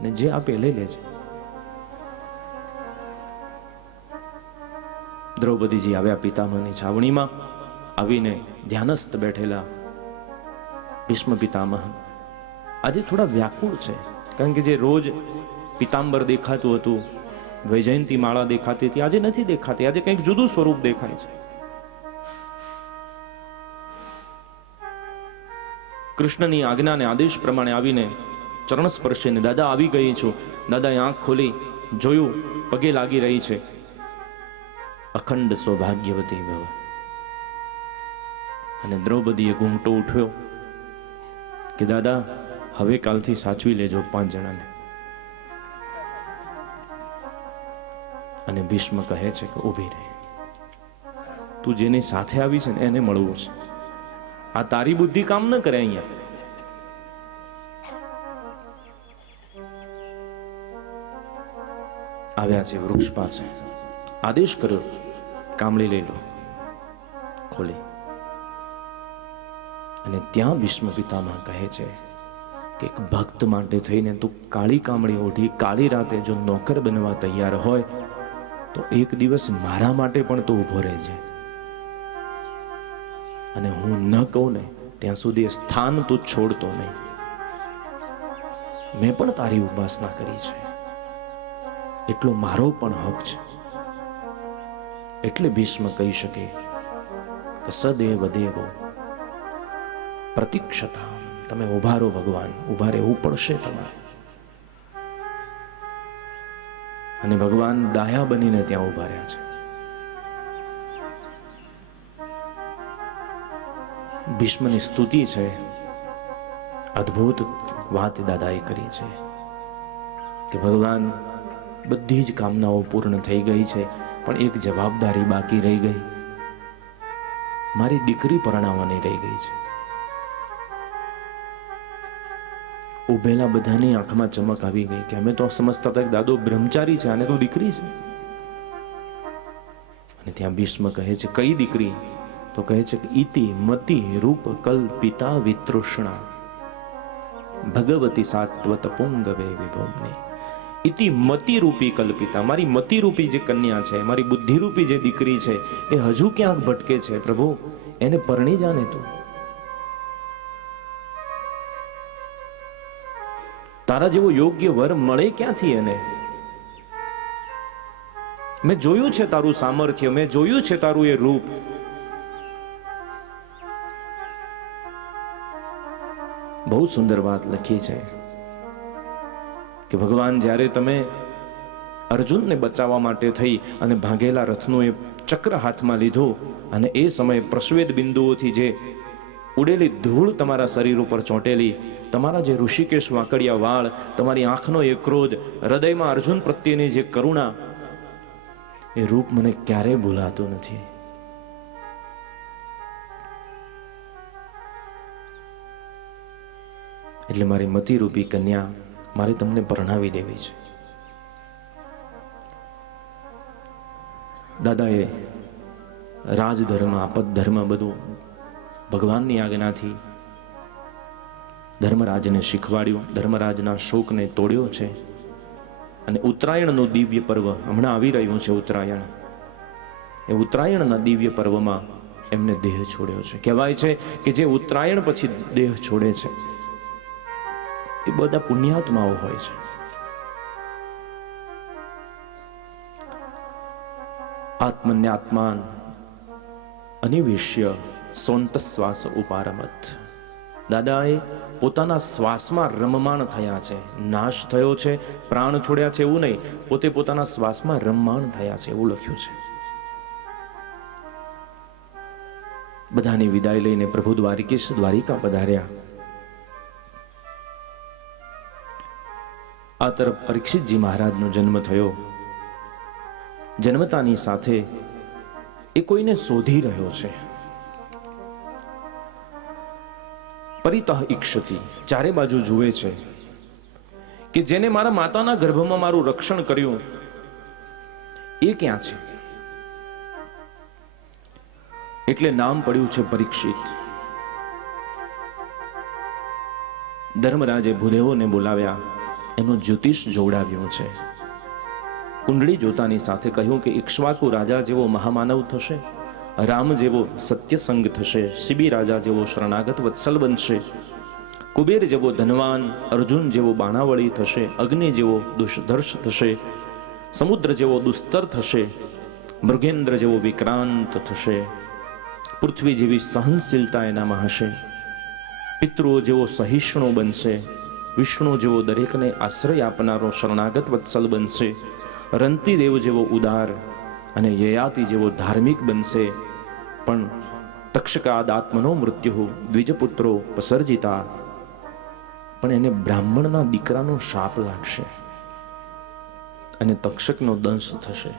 ને જે આપે લઈ લેજે. દ્રૌપદીજી આવ્યા પિતામહની છાવણીમાં. આવીને ધ્યાનસ્થ બેઠેલા ભીષ્મ પિતામહ આજે થોડા વ્યાકુળ છે, કારણ કે જે રોજ પિતાંબર દેખાતું હતું, વૈજયંતી માળા દેખાતી હતી, આજે નથી દેખાતી. આજે કંઈક જુદું સ્વરૂપ દેખાય છે. કૃષ્ણની આજ્ઞાને આદેશ પ્રમાણે આવીને ચરણ સ્પર્શીને દાદા આવી ગઈ છું. દાદાએ આંખ ખોલી જોયું, પગે લાગી રહી છે. અખંડ સૌભાગ્યવતી ભવ. અને દ્રૌપદીએ ઘૂંઘટો ઉઠ્યો કે દાદા હવે કાલથી સાચવી લેજો 5 જણાને. અને ભીષ્મ કહે છે કે ઊભી રહે, તું જેની સાથે આવી છે ને એને મળવું છે. આ તારી બુદ્ધિ કામ ન કરે. અહીંયા આવ્યા છે વૃક્ષ પાસે, આદેશ કર્યો કામળી લઈ લો. ખોલી અને ત્યાં ભીષ્મ પિતામહ કહે છે કે એક ભક્ત માટે થઈને તું કાળી કામળી ઓઢી કાળી રાતે જો નોકર બનવા તૈયાર હોય તો એક દિવસ મારા માટે પણ તું ઊભો રહેજે. અને હું ન કહું ને ત્યાં સુધી સ્થાન તું છોડતો નહીં. મેં પણ તારી ઉપાસના કરી છે, એટલો મારો પણ હક છે. એટલે ભીષ્મ કહી શકે કે સદેવ દેવો પ્રતીક્ષતા. તમે ઉભા રહો ભગવાન, ઉભા રહેવું પડશે તમારે. અને ભગવાન ડાયા બનીને ત્યાં ઉભા રહ્યા છે. ભીષ્મની સ્તુતિ છે, અદ્ભુત વાત દાદાએ કરી છે કે ભગવાન બધી જ કામનાઓ પૂર્ણ થઈ ગઈ છે, પણ એક જવાબદારી બાકી રહી ગઈ. મારી દીકરી પરણાવવાની રહી ગઈ છે. ઉભેલા બધાની આંખમાં ચમક આવી ગઈ કે અમે તો સમજતા હતા કે દાદો બ્રહ્મચારી છે, આને તો દીકરી છે. અને ત્યાં ભીષ્મ કહે છે કઈ દીકરી? તો કહે છે કે ઇતિ મતિ રૂપ કલ્પિતા વિતૃષ્ણા ભગવતી સાત્વત પુંગવે વિભોમની. ઇતિ મતિ રૂપી કલ્પિતા, મારી મતિ રૂપી જે કન્યા છે, મારી બુદ્ધિ રૂપી જે દીકરી છે, એ હજુ ક્યાંક ભટકે છે. પ્રભુ એને પરણી જાને તું. તારા જેવો યોગ્ય વર મળે ક્યાંથી એને? મેં જોયું છે તારું સામર્થ્ય, મેં જોયું છે તારું એ રૂપ. બહુ સુંદર વાત લખી છે કે ભગવાન જ્યારે તમે અર્જુનને બચાવવા માટે થઈ અને ભાગેલા રથનું એ ચક્ર હાથમાં લીધું અને એ સમયે પ્રશ્વેદ બિંદુઓથી જે ઉડેલી ધૂળ તમારા શરીર ઉપર ચોંટેલી, તમારા જે ઋષિકેશ વાંકડિયા વાળ, તમારી આંખનો એ ક્રોધ, હૃદયમાં અર્જુન પ્રત્યેની જે કરુણા, એ રૂપ મને ક્યારેય ભૂલાતું નથી. એટલે મારી મતિરૂપી કન્યા મારે તમને પરણાવી દેવી છે. દાદાએ રાજધર્મ આપદ ધર્મ બધું ભગવાનની આજ્ઞાથી ધર્મરાજને શીખવાડ્યું, ધર્મરાજના શોકને તોડ્યો છે. અને ઉત્તરાયણનું દિવ્ય પર્વ હમણાં આવી રહ્યું છે. ઉત્તરાયણ, એ ઉત્તરાયણના દિવ્ય પર્વમાં એમને દેહ છોડ્યો છે. કહેવાય છે કે જે ઉત્તરાયણ પછી દેહ છોડે છે એ બધા પુણ્યાત્માઓ હોય છે. આત્મન્યાત્માન અનિવેશ્ય સોંત શ્વાસ ઉપારમત. દાદાએ પોતાના શ્વાસમાં રમમાણ થયા છે, નાશ થયો છે, પ્રાણ છોડ્યા છે એવું નહીં, પોતે પોતાના શ્વાસમાં રમમાણ થયા છે એવું લખ્યું છે. બધાની વિદાય લઈને પ્રભુ દ્વારિકેશ દ્વારિકા પધાર્યા. આ તરફ પરીક્ષિતજી મહારાજનો જન્મ થયો. જન્મતાની સાથે એ કોઈને શોધી રહ્યો છે. પરિતઃ ઈક્ષતિ, ચારે બાજુ જુએ છે કે જેને મારા માતાના ગર્ભમાં મારું રક્ષણ કર્યું એ ક્યાં છે. એટલે નામ પડ્યું છે પરીક્ષિત. ધર્મરાજે ભૂદેવોને બોલાવ્યા, એનો જ્યોતિષ જોડાવ્યો છે. કુંડળી જોતાની સાથે કહ્યું કે ઇક્ષ્વાકુ રાજા જેવો મહામાનવ થશે, રામ જેવો સત્યસંગ થશે, શિબી રાજા જેવો શરણાગત વત્સલ બનશે, કુબેર જેવો ધનવાન, અર્જુન જેવો બાણાવળી થશે, અગ્નિ જેવો દુષ્ધર્ષ થશે, સમુદ્ર જેવો દુસ્તર થશે, મૃગેન્દ્ર જેવો વિક્રાંત થશે, પૃથ્વી જેવી સહનશીલતા એનામાં હશે, પિતૃઓ જેવો સહિષ્ણુ બનશે, વિષ્ણુ જેવો દરેકને આશ્રય આપનારો શરણાગત વત્સલ બનશે, રંતી દેવ જેવો ઉદાર અને યયાતિ જેવો ધાર્મિક બનશે. પણ તક્ષકાદ આત્મનો મૃત્યુ દ્વિજપુત્રો પસર્જિતા, પણ એને બ્રાહ્મણના દીકરાનો શાપ લાગશે અને તક્ષકનો દંશ થશે.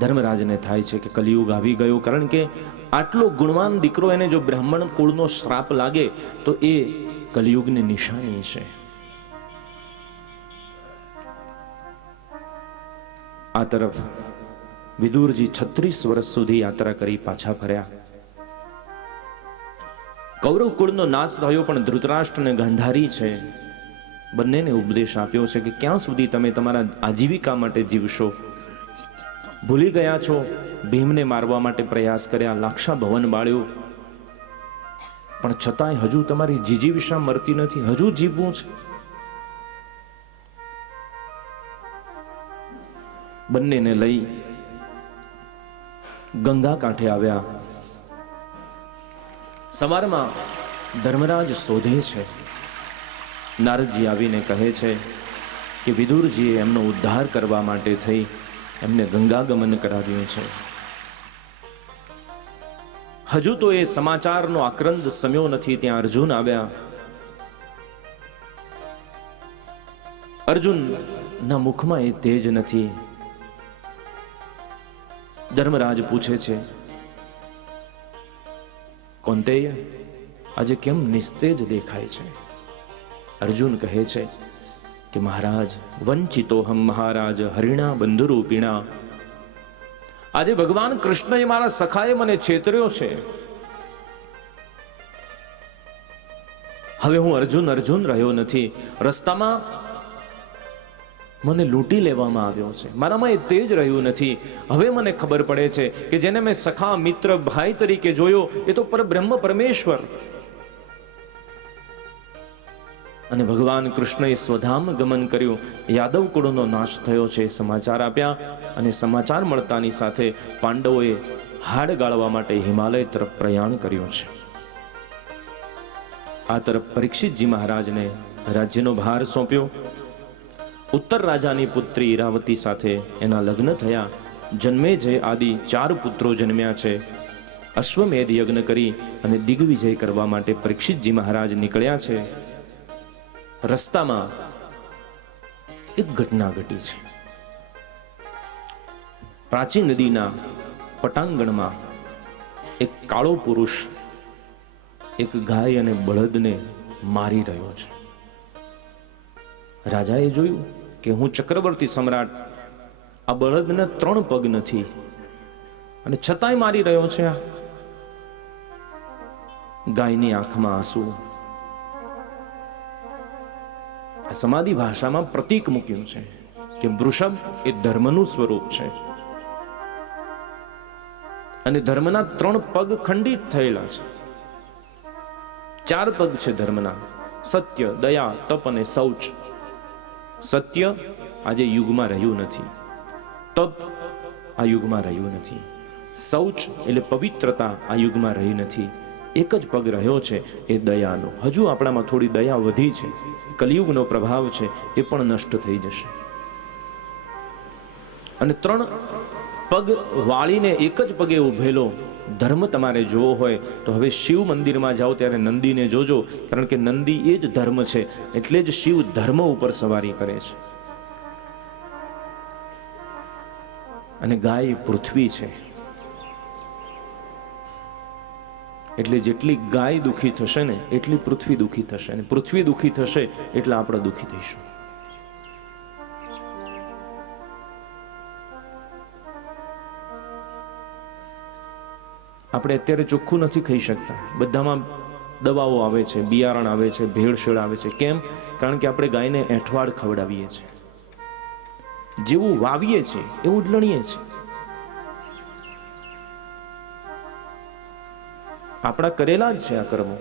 ધર્મરાજને થાય છે કે કલિયુગ આવી ગયો, કારણ કે આટલો ગુણવાન દીકરો એને જો બ્રાહ્મણ કુળનો શ્રાપ લાગે તો એ કલિયુગની નિશાની છે. આ તરફ વિદુરજી 36 વર્ષ સુધી યાત્રા કરી પાછા ફર્યા. કૌરવ કુળનો નાશ થયો, પણ ધૃતરાષ્ટ્ર અને ગાંધારી છે, બંનેને ઉપદેશ આપ્યો છે કે ક્યાં સુધી તમે તમારા આજીવિકા માટે જીવશો. ભૂલી ગયા છો ભીમને મારવા માટે પ્રયાસ કર્યા, લાક્ષા ભવન બાળ્યું, પણ છતાંય હજુ તમારી જીજીવિષા મરતી નથી, હજુ જીવવું છે. બંનેને લઈ ગંગા કાંઠે આવ્યા. સવારમાં ધર્મરાજ શોધે છે. નારદજી આવીને કહે છે કે વિદુરજીએ એમનો ઉદ્ધાર કરવા માટે થઈ એમને ગંગાગમન કરાવ્યું છે. હજુ તો એ સમાચારનો આક્રંદ સમ્યો નથી. ત્યાં અર્જુન આવ્યા. અર્જુનના મુખમાં એ તેજ નથી. ધર્મરાજ પૂછે છે, કૌંતેય, આજે કેમ નિસ્તેજ દેખાય છે? અર્જુન કહે છે કે મહારાજ, વંચિતોહમ મહારાજ હરિણા બંધુરૂપિણા. આજે ભગવાન કૃષ્ણએ મારા સખાએ મને છેતર્યો છે. હવે હું અર્જુન અર્જુન રહ્યો નથી. રસ્તામાં મને લૂંટી લેવામાં આવ્યો છે. મારામાં એ તેજ રહ્યું નથી. હવે મને ખબર પડે છે કે જેને મેં સખા મિત્ર ભાઈ તરીકે જોયો એ તો પરબ્રહ્મ પરમેશ્વર. અને ભગવાન કૃષ્ણએ સ્વધામ ગમન કર્યું. યાદવ કુળનો નાશ થયો છે સમાચાર આપ્યા. અને સમાચાર મળતાની સાથે પાંડવોએ હાડ ગાળવા માટે હિમાલય તરફ પ્રયાણ કર્યું છે. આ તરફ પરીક્ષિતજી મહારાજને રાજ્યનો ભાર સોંપ્યો. ઉત્તર રાજાની પુત્રી ઈરાવતી સાથે એના લગ્ન થયા. જન્મેજય આદિ 4 પુત્રો જન્મ્યા છે. અશ્વમેધ યજ્ઞ કરી અને દિગ્વિજય કરવા માટે પરીક્ષિતજી મહારાજ નીકળ્યા છે. રસ્તામાં એક ઘટના ઘટી છે. પ્રાચીન નદીના પટાંગણમાં એક કાળો પુરુષ એક ગાય અને બળદને મારી રહ્યો છે. રાજાએ જોયું કે હું ચક્રવર્તી સમ્રાટ આ બળદને 3 પગ નથી અને છતાંય મારી રહ્યો છે. આ ગાયની આંખમાં આંસુ. આ સમાધિ ભાષામાં પ્રતીક મૂક્યું છે કે વૃષભ એ ધર્મનું સ્વરૂપ છે અને ધર્મના 3 પગ ખંડિત થયેલા છે. 4 પગ છે ધર્મના: સત્ય, દયા, તપ અને શૌચ. સત્ય આજે યુગમાં રહ્યું નથી, તપ આ યુગમાં રહ્યું નથી, શૌચ એટલે પવિત્રતા આ યુગમાં રહી નથી. એક જ પગ રહ્યો છે એ દયાનો. હજુ આપણામાં થોડી દયા વધી છે, કલિયુગનો પ્રભાવ છે, એ પણ નષ્ટ થઈ જશે. અને 3 પગ વાળીને એક જ પગે ઉભેલો ધર્મ તમારે જોવો હોય તો હવે શિવ મંદિરમાં જાઓ ત્યારે નંદીને જોજો, કારણ કે નંદી એ જ ધર્મ છે, એટલે જ શિવ ધર્મ ઉપર સવારી કરે છે. અને ગાય પૃથ્વી છે, એટલે જેટલી ગાય દુઃખી થશે ને એટલી પૃથ્વી દુઃખી થશે, અને પૃથ્વી દુઃખી થશે એટલે આપણે દુઃખી થઈશું. આપણે અત્યારે ચોખ્ખું નથી ખાઈ શકતા, બધામાં દવાઓ આવે છે, બિયારણ આવે છે, ભેળસેળ આવે છે. કેમ? કારણ કે આપણે ગાયને એઠવાડ ખવડાવીએ છીએ. જેવું વાવીએ છીએ એવું જ લણીએ છીએ. આપણા કરેલા જ છે આ કર્મો.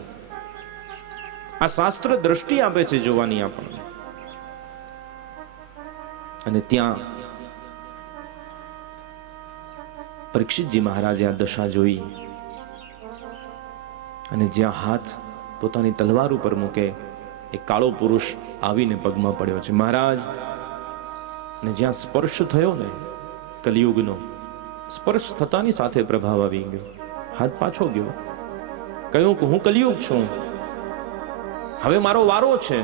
આ શાસ્ત્ર દ્રષ્ટિ આપે છે જોવાની આપણને. અને ત્યાં પરીક્ષિતજી મહારાજે આ દશા જોઈ અને જ્યાં હાથ પોતાની તલવાર ઉપર મૂકે એ કાળો પુરુષ આવીને પગમાં પડ્યો છે. મહારાજ ને જ્યાં સ્પર્શ થયો ને કલિયુગનો, સ્પર્શ થતાની સાથે પ્રભાવ આવી ગયો, હાથ પાછો ગયો. કહ્યું કે હું કલિયુગ છું, હવે મારો વારો છે.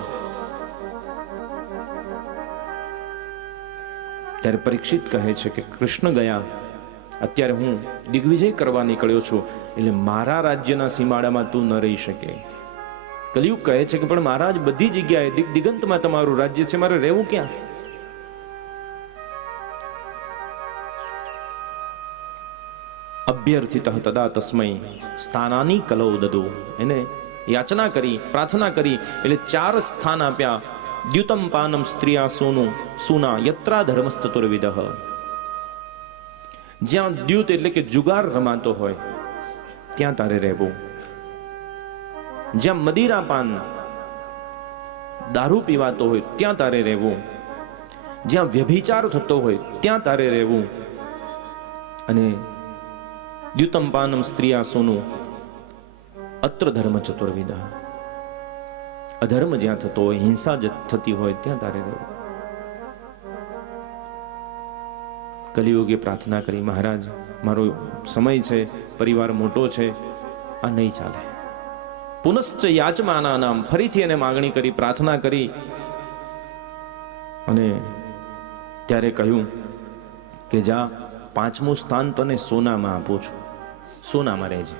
ત્યારે પરીક્ષિત કહે છે કે કૃષ્ણ ગયા, અત્યારે હું દિગ્વિજય કરવા નીકળ્યો છું, એટલે મારા રાજ્યના સીમાડામાં તું ન રહી શકે. કલિયુગ કહે છે કે પણ મહારાજ બધી જગ્યાએ દિગંતમાં તમારું રાજ્ય છે, મારે રહેવું ક્યાં? અભ્યર્થિતઃ તદા તસ્મૈ સ્થાનાની કલૌ દદો. એને યાચના કરી, પ્રાર્થના કરી, એટલે 4 સ્થાન આપ્યા. દ્યુતમ પાનમ સ્ત્રિયા સોનું સુના યત્રા ધર્મસ્તતુર્વિદઃ. જ્યાં દ્યુત એટલે કે જુગાર રમાતો હોય ત્યાં તારે રહેવું. જ્યાં મદિરાપાન દારૂ પીવાતો હોય ત્યાં તારે રહેવું. જ્યાં વ્યભિચાર થતો હોય ત્યાં તારે રહેવું. અને દ્યુતમ પાનમ સ્ત્રિયા સોનું અત્ર ધર્મ ચતુર્વિદ. અધર્મ જ્યાં થતો હોય, હિંસા થતી હોય ત્યાં તારે રહેવું. કલિયુગે પ્રાર્થના કરી, મહારાજ મારો સમય છે, પરિવાર મોટો છે, આ નહીં ચાલે. પુનશ્ચ યાચમાના નામ, ફરીથી એને માગણી કરી, પ્રાર્થના કરી. અને ત્યારે કહ્યું કે જા 5મું સ્થાન તને સોનામાં આપું છું, સોનામાં રહેજે.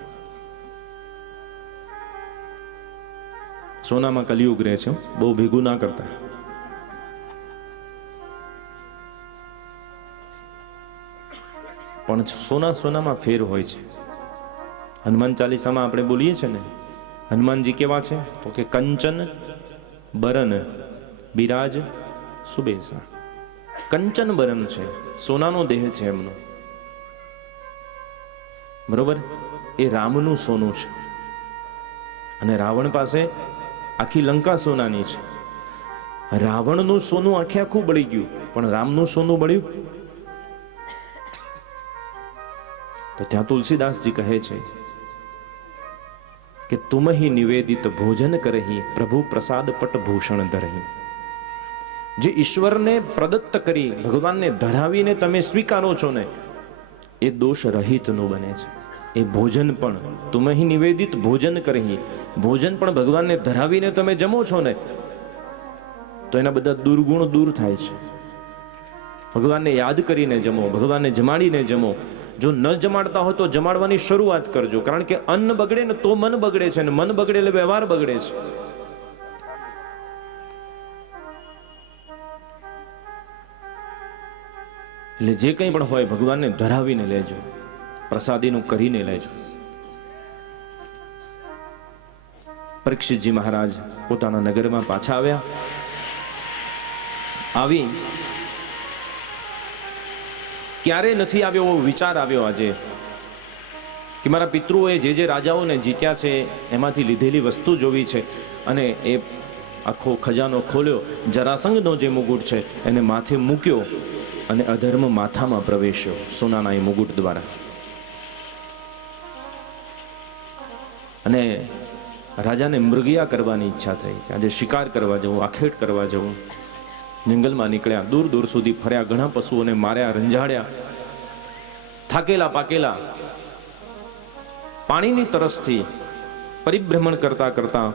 સોનામાં કલિયુગ રહે છે, બહુ ભેગું ના કરતા. પણ સોનામાં ફેર હોય છે. હનુમાન ચાલીસામાં આપણે બોલીએ છીએ ને, હનુમાનજી કેવા છે તો કે કંચન બરન બિરાજ સુબેસા. કંચન બરન છે, સોનાનો દેહ છે એમનો, બરોબર? એ રામનું સોનું છે. અને રાવણ પાસે આખી લંકા સોનાની છે. રાવણનું સોનું આખે આખું બળી ગયું, પણ રામનું સોનું બળ્યું. તો ત્યાં તુલસીદાસજી કહે છે કે તુમ હી નિવેદિત ભોજન કરહી પ્રભુ પ્રસાદ પટ ભૂષણ ધરહી. જે ઈશ્વરને પ્રદત્ત કરી, ભગવાનને ધરાવીને તમે સ્વીકારો છો ને, એ દોષ રહિતનું બને છે. એ ભોજન પણ તુમ હી નિવેદિત ભોજન કરહી, ભોજન પણ ભગવાનને ધરાવીને તમે જમો છો ને, તો એના બધા દુર્ગુણ દૂર થાય છે. ભગવાનને યાદ કરીને જમો, ભગવાનને જમાડીને જમો. જો ન જમાડતા હોય તો જમાડવાની શરૂઆત કરજો, કારણ કે અન્ન બગડે ને તો મન બગડે છે, અને મન બગડે એટલે વ્યવહાર બગડે છે. એટલે જે કંઈ પણ હોય ભગવાનને ધરાવીને લેજો, પ્રસાદીનું કરીને લેજો. પરીક્ષિતજી મહારાજ પોતાના નગરમાં પાછા આવ્યા. આવી ક્યારે નથી આવ્યો એવો વિચાર આવ્યો આજે કે મારા પિતૃઓએ જે રાજાઓને જીત્યા છે એમાંથી લીધેલી વસ્તુ જોવી છે. અને એ આખો ખજાનો ખોલ્યો, જરાસંઘનો જે મુગુટ છે એને માથે મૂક્યો અને અધર્મ માથામાં પ્રવેશ્યો સોનાના એ મુગુટ દ્વારા. અને રાજાને મૃગયા કરવાની ઈચ્છા થઈ કે આજે શિકાર કરવા જવું, આખેટ કરવા જવું. જંગલમાં નીકળ્યા, દૂર દૂર સુધી ફર્યા, ઘણા પશુઓને માર્યા, રંજાડ્યા. થાકેલા પાકેલા પાણીની તરસથી પરિભ્રમણ કરતા કરતા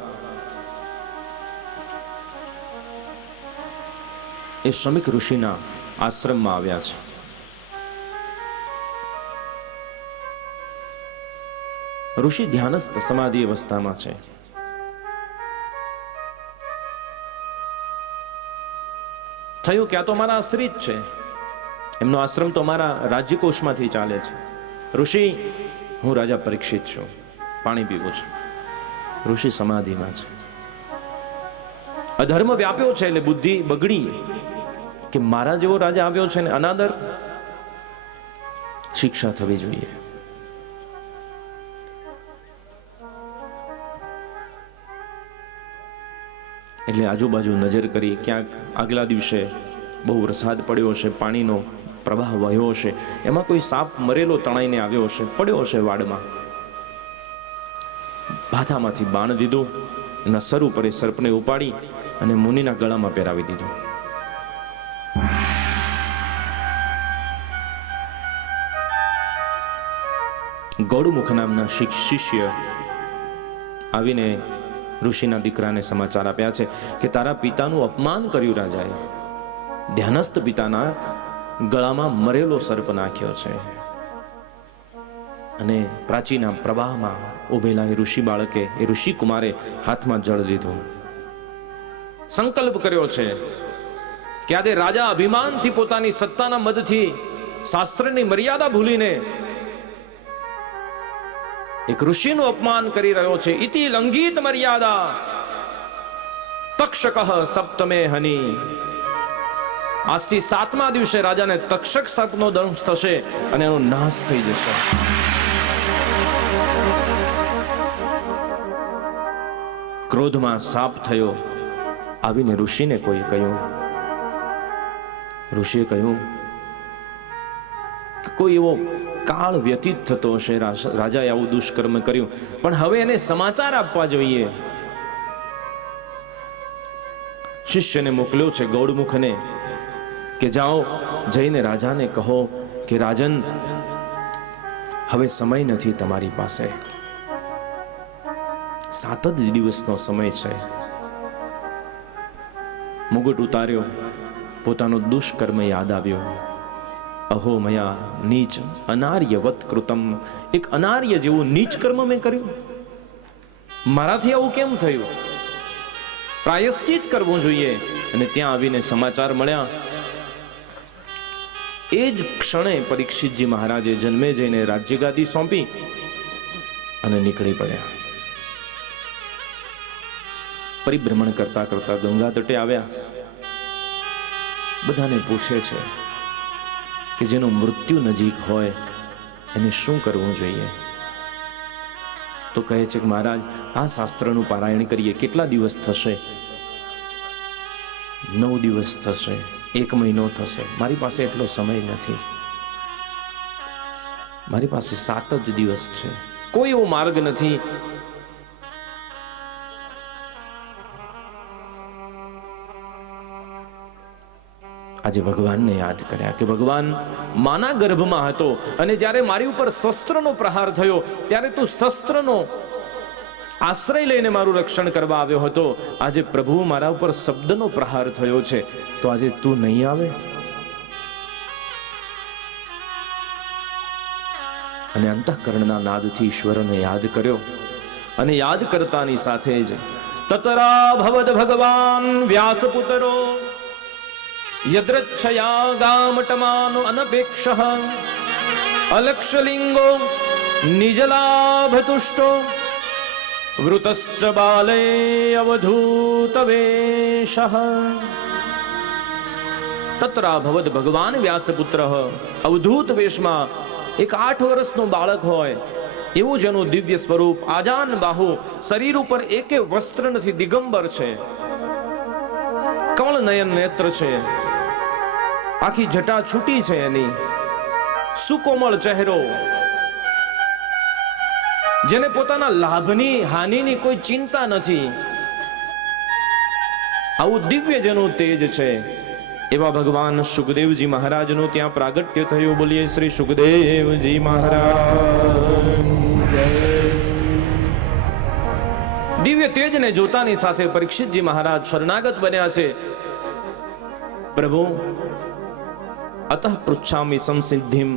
એ શ્રમિક ઋષિના આશ્રમમાં આવ્યા છે. ઋષિ ધ્યાનસ્થ સમાધિ અવસ્થામાં છે. થયું કે આ તો મારા આશ્રિત છે, એમનો આશ્રમ તો મારા રાજ્યકોષમાંથી ચાલે છે. ઋષિ, હું રાજા પરીક્ષિત છું, પાણી પીવું છે. ઋષિ સમાધિમાં છે. અધર્મ વ્યાપ્યો છે એટલે બુદ્ધિ બગડી કે મારા જેવો રાજા આવ્યો છે ને અનાદર, શિક્ષા થવી જોઈએ. એટલે આજુબાજુ નજર કરી, ક્યાંક આગલા દિવસે બહુ વરસાદ પડ્યો હશે, પાણીનો પ્રવાહ વહ્યો હશે, એમાં કોઈ સાપ મરેલો તણાઈને આવ્યો હશે, પડ્યો હશે વાડમાં. ભાથામાંથી બાણ દીધું, એના સર ઉપર એ સર્પને ઉપાડી અને મુનિના ગળામાં પહેરાવી દીધો. ગૌડમુખ નામના શિષ્ય આવીને ઋષિના દીકરાને સમાચાર આપ્યા છે કે તારા પિતાનું અપમાન કર્યું રાજાએ. ધ્યાનસ્થ પિતાના ગળામાં મરેલો સર્પ નાખ્યો છે. અને પ્રાચીના પ્રવાહમાં ઉભેલા એ ઋષિ બાળકે, એ ઋષિ કુમારે હાથમાં જળ લીધું. સંકલ્પ કર્યો છે કે આજે રાજા અભિમાનથી પોતાની સત્તાના મદથી શાસ્ત્રની મર્યાદા ભૂલીને એક ઋષિનું અપમાન કરી રહ્યો છે. ઇતિ લંઘિત મર્યાદા તક્ષકઃ સપ્તમે હની. આજથી 7મા દિવસે રાજાને તક્ષક સર્પનો દંશ થશે અને એનો નાશ થઈ જશે. ક્રોધમાં સાપ થયો. આવીને ઋષિને કોઈ કહ્યું, ઋષિએ કહ્યું કે કોઈ એવો કાળ વ્યતીત થતો હશે, રાજાએ આવું દુષ્કર્મ કર્યું, પણ હવે એને સમાચાર આપવા જોઈએ. શિષ્યને મોકલ્યો છે ગૌડમુખને કે જાઓ, જઈને રાજાને કહો કે રાજન, હવે સમય નથી તમારી પાસે, 7 જ દિવસનો સમય છે. મુગુટ ઉતાર્યો, પોતાનો દુષ્કર્મ યાદ આવ્યો. અહો મયા નીચ અનાર્યવત કૃતમ. એક અનાર્ય જેવું નીચ કર્મ મેં કર્યું, મારાથી આવું કેમ થયું? પ્રાયશ્ચિત કરવું જોઈએ. અને ત્યાં આવીને સમાચાર મળ્યા. એ જ ક્ષણે પરીક્ષિતજી મહારાજે જન્મે જઈને રાજ્યગાદી સોંપી અને નીકળી પડ્યા. પરિભ્રમણ કરતા કરતા ગંગા તટે આવ્યા. બધાને પૂછે છે કે જેનું મૃત્યુ નજીક હોય એને શું કરવું જોઈએ? તો કહે છે કે મહારાજ, આ શાસ્ત્રનું પારાયણ કરીએ. કેટલા દિવસ થશે? 9 દિવસ થશે, 1 મહિનો થશે. મારી પાસે એટલો સમય નથી, મારી પાસે 7 જ દિવસ છે. કોઈ એવો માર્ગ નથી. આજે ભગવાનને યાદ કર્યા કે ભગવાન, માના ગર્ભમાં હતો અને જ્યારે મારી ઉપર શસ્ત્રનો પ્રહાર થયો ત્યારે તું શસ્ત્રનો આશ્રય લઈને મારું રક્ષણ કરવા આવ્યો હતો. આજે પ્રભુ, મારા ઉપર શબ્દનો પ્રહાર થયો છે, તો આજે તું નહીં આવે? અને અંતઃકરણના નાદથી ઈશ્વરને યાદ કર્યો. અને યાદ કરતાની સાથે જ તતરા ભવદ ભગવાન વ્યાસપુત્રો યદ્રચ્છયા ગામટમાનો અનપેક્ષઃ અલક્ષલિંગો નિજલાભતુષ્ટો વૃતશ્ચ બાલે અવધૂત વેશઃ તત્રાભવદ ભગવાન વ્યાસપુત્ર અવધૂત વેશમાં એક 8 વર્ષનું બાળક હોય એવું જેનું દિવ્ય સ્વરૂપ, આજાન બાહુ, શરીર ઉપર એકે વસ્ત્ર નથી, દિગંબર છે, કમળ નયન નેત્ર છે, આખી જટા છૂટી છે એની, સુકોમળ ચહેરો, જેને પોતાના લાભની હાનિની કોઈ ચિંતા નથી, આવું દિવ્ય જેનું તેજ છે, એવા ભગવાન સુખદેવજી મહારાજનું ત્યાં પ્રાગટ્ય થયું. બોલીએ શ્રી સુખદેવજી મહારાજ. દિવ્ય તેજને જોતાની સાથે પરીક્ષિતજી મહારાજ શરણાગત બન્યા છે. પ્રભુ અતઃ પૃચ્છામિ સંસિદ્ધિમ.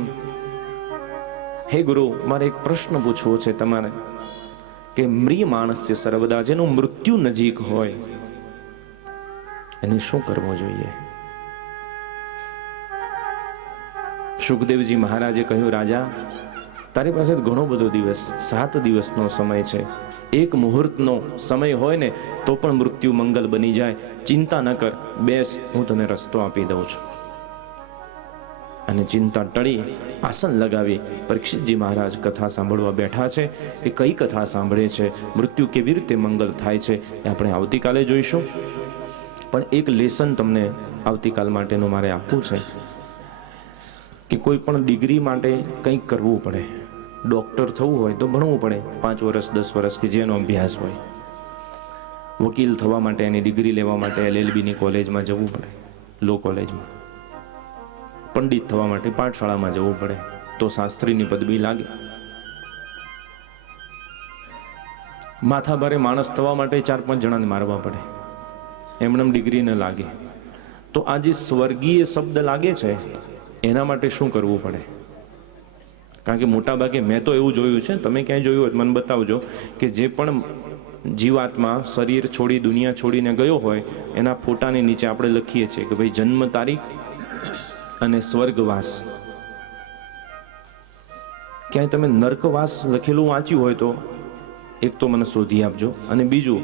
હે ગુરુ, મારે એક પ્રશ્ન પૂછવો છે તમારે કે મ્રિયમાણસ્ય સર્વદા, જેનું મૃત્યુ નજીક હોય એને શું કરવું જોઈએ? સુખદેવજી મહારાજે કહ્યું, રાજા, તારી પાસે ઘણો બધો દિવસ, 7 દિવસનો સમય છે. એક મુહૂર્તનો સમય હોય ને તો પણ મૃત્યુ મંગલ બની જાય. ચિંતા ન કર, બેસ, હું તને રસ્તો આપી દઉં છું. અને ચિંતા ટળી આસન લગાવી પરીક્ષિતજી મહારાજ કથા સાંભળવા બેઠા છે. એ કઈ કથા સાંભળે છે, મૃત્યુ કેવી રીતે મંગલ થાય છે, એ આપણે આવતીકાલે જોઈશું. પણ એક લેસન તમને આવતીકાલ માટેનું મારે આપવું છે કે કોઈ પણ ડિગ્રી માટે કંઈક કરવું પડે. ડૉક્ટર થવું હોય તો ભણવું પડે 5 વર્ષ 10 વર્ષ કે જેનો અભ્યાસ હોય. વકીલ થવા માટે એની ડિગ્રી લેવા માટે LLBની કોલેજમાં જવું પડે, લો કોલેજમાં. પંડિત થવા માટે પાઠશાળામાં જવું પડે તો શાસ્ત્રીની પદવી લાગે. માથાભારે માણસ થવા માટે 4-5 જણાને મારવા પડે, એમણે ડિગ્રી ન લાગે. તો આ જે સ્વર્ગીય શબ્દ લાગે છે એના માટે શું કરવું પડે? કારણ કે મોટા ભાગે મેં તો એવું જોયું છે, તમે ક્યાંય જોયું હોય મને બતાવજો, કે જે પણ જીવાત્મા શરીર છોડી દુનિયા છોડીને ગયો હોય એના ફોટાની નીચે આપણે લખીએ છીએ કે ભાઈ જન્મ તારીખ અને સ્વર્ગવાસ. ક્યાંય તમે નર્કવાસ લખેલું વાંચ્યું હોય તો એક તો મને શોધી આપજો. અને બીજું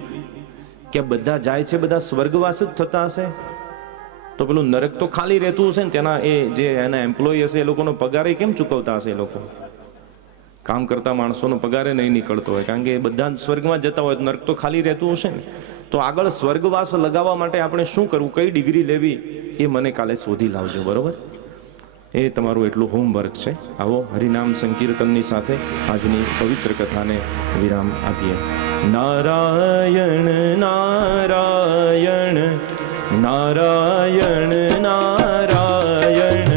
કે બધા જાય છે, બધા સ્વર્ગવાસ જ થતા હશે તો પેલું નરક તો ખાલી રહેતું હશે ને, તેના એ જે એના એમ્પ્લોય હશે એ લોકોનો પગાર કેમ ચૂકવતા હશે? એ લોકો કામ કરતા માણસોનો પગારે નહીં નીકળતો હોય, કારણ કે બધા સ્વર્ગમાં જતા હોય તો નરક તો ખાલી રહેતું હશે ને. તો આગળ સ્વર્ગવાસ લગાવવા માટે આપણે શું કરવું, કઈ ડિગ્રી લેવી, એ મને કાલે શોધી લાવજો, બરોબર? એ તમારું એટલું હોમવર્ક છે. આવો હરિનામ સંકીર્તનની સાથે આજની પવિત્ર કથાને વિરામ આપીએ. નારાયણ નારાયણ નારાયણ નારાયણ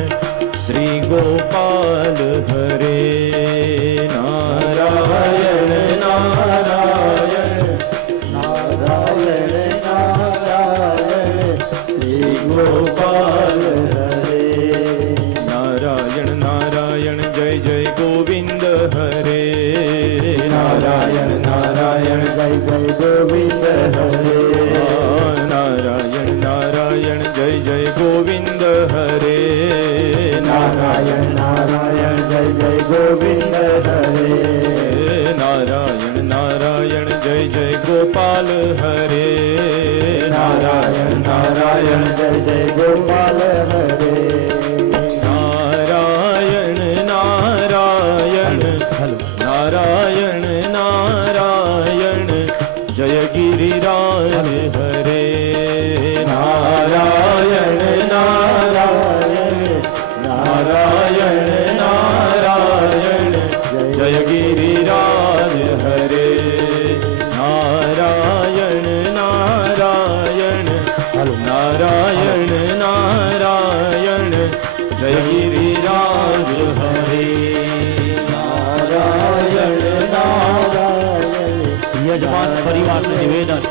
શ્રી ગોપાલ હરે. નારાયણ નારાયણ નારાયણ નારાયણ શ્રી ગોપાલ હરે. નારાયણ નારાયણ જય જય ગોવિંદ હરે. નારાયણ નારાયણ જય જય ગોવિંદ હરે. નારાયણ નારાયણ જય જય ગોવિંદ હરે. નારાયણ નારાયણ જય જય ગોવિંદ હરે. નારાયણ નારાયણ જય જય ગોપાલ હરે. નારાયણ નારાયણ જય જય ગોપાલ હરે. નારાયણ નારાયણ નારાયણ નારાયણ જય ગિરિરાજ હરે. નારાયણ નારાયણ નારાયણ નારાયણ જય ગિરિરાજ હરે. નારાયણ નારાયણ નારાયણ નારાયણ જય ગિરિરાજ હરે. નારાયણ નારાયણ યજમાન પરિવારનું નિવેદન.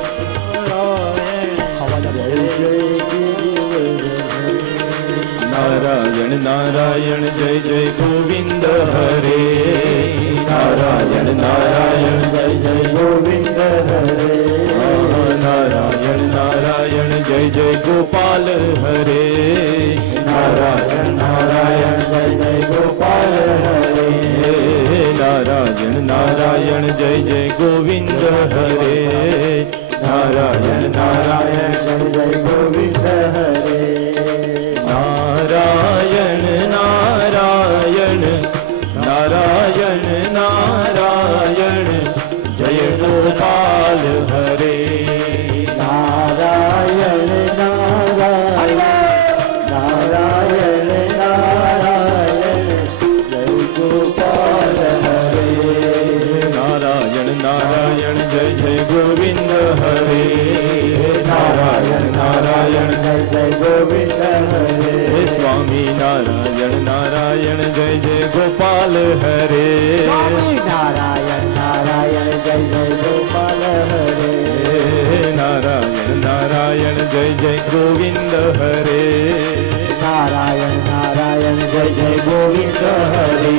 નારાયણ નારાયણ જય જય ગોવિંદ હરે. નારાયણ નારાયણ જય જય ગોવિંદ હરે. નારાયણ નારાયણ જય જય ગોપાલ હરે નારાયણ નારાયણ જય જય ગોપાલ હરે નારાયણ નારાયણ જય જય ગોવિંદ હરે નારાયણ નારાયણ જય જય ગોવિંદ હરે નારાયણ નારાયણ નારાયણ નારાયણ જય ગોપાલ હરે નારાયણ નારાયણ નારાયણ નારાયણ જય ગોપાલ હરે નારાયણ નારાયણ જય જય ગોવિંદ હરે નારાયણ નારાયણ જય જય ગોવિંદ હરે હે સ્વામી નારાયણ નારાયણ જય જય ગોપાલ હરે સ્વામી નારાયણ નારાયણ જય જય ગોપાલ હરે હે નારાયણ નારાયણ જય જય ગોવિંદ હરે નારાયણ નારાયણ જય જય ગોવિંદ હરે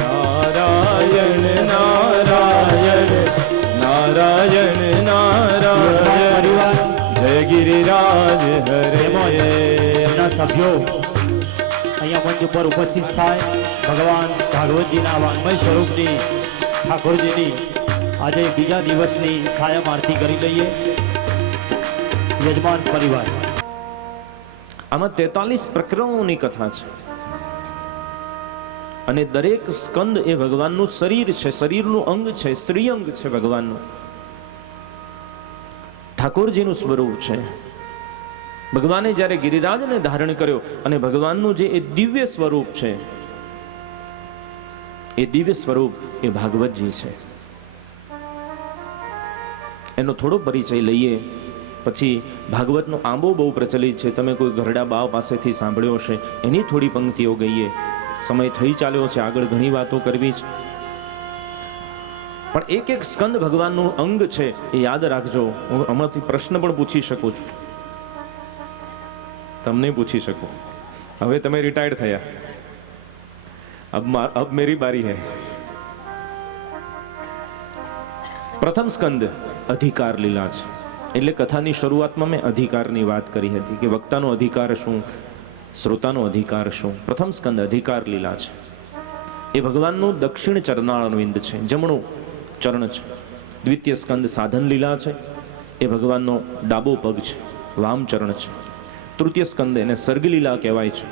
નારાયણ નારાયણ નારાયણ નારાયણ જય ગિરિરાજ હરે એમના સભ્યો અહીંયા મંચ ઉપર ઉપસ્થિત થાય ભગવાન ભાગવતજીના વાંગ્મય સ્વરૂપની ઠાકોરજીની આજે બીજા દિવસની સાયમ આરતી કરી લઈએ. યજમાન પરિવાર આમાં 43 પ્રકરણોની કથા છે અને દરેક સ્કંદ એ ભગવાનનું શરીર છે, શરીરનું અંગ છે, શ્રીઅંગ છે ભગવાનનું, ઠાકોરજીનું સ્વરૂપ છે. ભગવાને જ્યારે ગિરિરાજને ધારણ કર્યો અને ભગવાનનું જે એ દિવ્ય સ્વરૂપ છે, એ દિવ્ય સ્વરૂપ એ ભાગવતજી છે. એનો થોડો પરિચય લઈએ, પછી ભાગવતનો આંબો બહુ પ્રચલિત છે, તમે કોઈ ઘરડા બાવ પાસેથી સાંભળ્યો હશે, એની થોડી પંક્તિઓ ગઈએ. સમય થઈ ચાલ્યો છે, આગળ ઘણી વાતો કરવી છે, પણ એક એક સ્કંદ ભગવાનનું અંગ છે એ યાદ રાખજો. હું હમણાંથી પ્રશ્ન પણ પૂછી શકું છું, તમને પૂછી શકું. હવે તમે રિટાયર્ડ થયા, अब मेरी बारी है. પ્રથમ સ્કંદ અધિકાર લીલા છે. એટલે કથાની શરૂઆતમાં મેં અધિકારની વાત કરી હતી કે વક્તાનો અધિકાર શું, શ્રોતાનો અધિકાર શું. પ્રથમ સ્કંદ અધિકાર લીલા છે. એ ભગવાનનું દક્ષિણ ચરણારવિંદ છે, જમણું ચરણ છે. દ્વિતીય સ્કંદ સાધન લીલા છે. એ ભગવાનનો ડાબો પગ છે, વામ ચરણ છે. તૃતીય સ્કંદ એને સર્ગલીલા કહેવાય છે.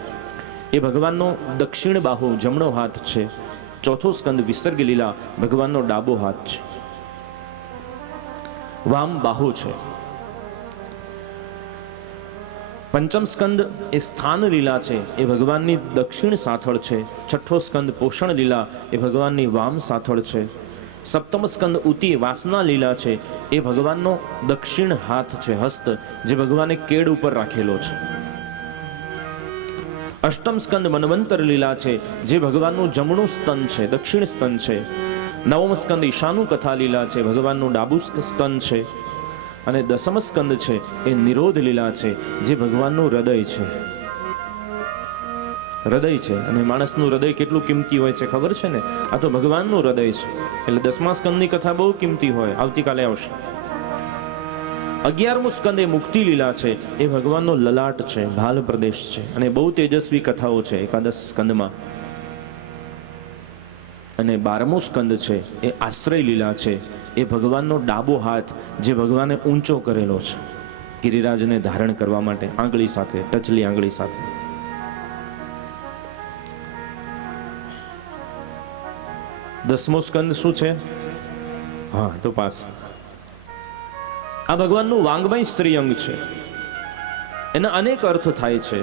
એ ભગવાનનો દક્ષિણ બાહુ જમણો હાથ છે. ચોથો સ્કંદ વિસર્ગ લીલા, ભગવાનનો ડાબો હાથ છે, વામ બાહુ છે. પંચમ સ્કંદ એ સ્થાન લીલા છે, એ ભગવાનની દક્ષિણ સાથળ છે. છઠ્ઠો સ્કંદ પોષણ લીલા, એ ભગવાનની વામ સાથળ છે. સપ્તમ સ્કંદ ઉતિ વાસના લીલા છે, એ ભગવાનનો દક્ષિણ હાથ છે, હસ્ત, જે ભગવાને કેડ ઉપર રાખેલો છે. અષ્ટમ સ્કંદ મન્વંતર લીલા છે, જે ભગવાનનું જમણું સ્તન છે, દક્ષિણ સ્તન છે. નવમ સ્કંદ ઈશાનું કથા લીલા છે, ભગવાનનું ડાબું સ્તન છે. અને દસમ સ્કંદ છે એ નિરોધ લીલા છે, જે ભગવાનનું હૃદય છે. હૃદય છે, અને માણસનું હૃદય કેટલું કિંમતી હોય છે ખબર છે ને? આ તો ભગવાનનું હૃદય છે. એટલે 10મા સ્કંદની કથા બહુ કિંમતી હોય, આવતીકાલે આવશે. 11મું સ્કંદ એ મુક્તિ લીલા છે, એ ભગવાનનો લલાટ છે, ભાલ પ્રદેશ છે, અને બહુ તેજસ્વી કથાઓ છે એકાદશ સ્કંદમાં. અને 12મું સ્કંદ છે એ આશ્રય લીલા છે, એ ભગવાનનો ડાબો હાથ, જે ભગવાને ઊંચો કરેલો છે ગિરિરાજને ધારણ કરવા માટે, આંગળી સાથે, ટચલી આંગળી સાથે. દસમો સ્કંદ શું છે? હા, તો પાસ. આ ભગવાનનું વાંગમય શ્રીઅંગ છે. એના અનેક અર્થ થાય છે.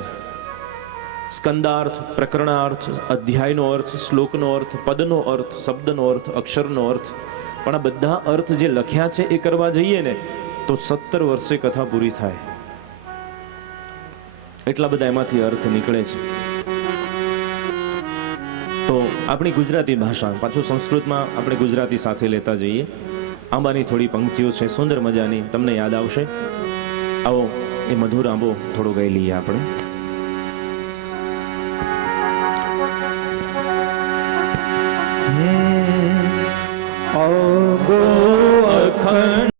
સ્કંદાર્થ, પ્રકરણાર્થ, અધ્યાયનો અર્થ, શ્લોકનો અર્થ, પદનો અર્થ, શબ્દનો અર્થ, અક્ષરનો અર્થ. પણ આ બધા અર્થ જે લખ્યા છે એ કરવા જઈએ ને તો 17 વર્ષે કથા પૂરી થાય. એટલા બધા એમાંથી અર્થ નીકળે છે. તો આપણી ગુજરાતી ભાષા, પાછું સંસ્કૃતમાં આપણે ગુજરાતી સાથે લેતા જઈએ. આંબાની થોડી પંક્તિઓ છે સુંદર મજાની, તમને યાદ આવશે. આવો એ મધુર આંબો થોડો ગાઈ લઈએ આપણે.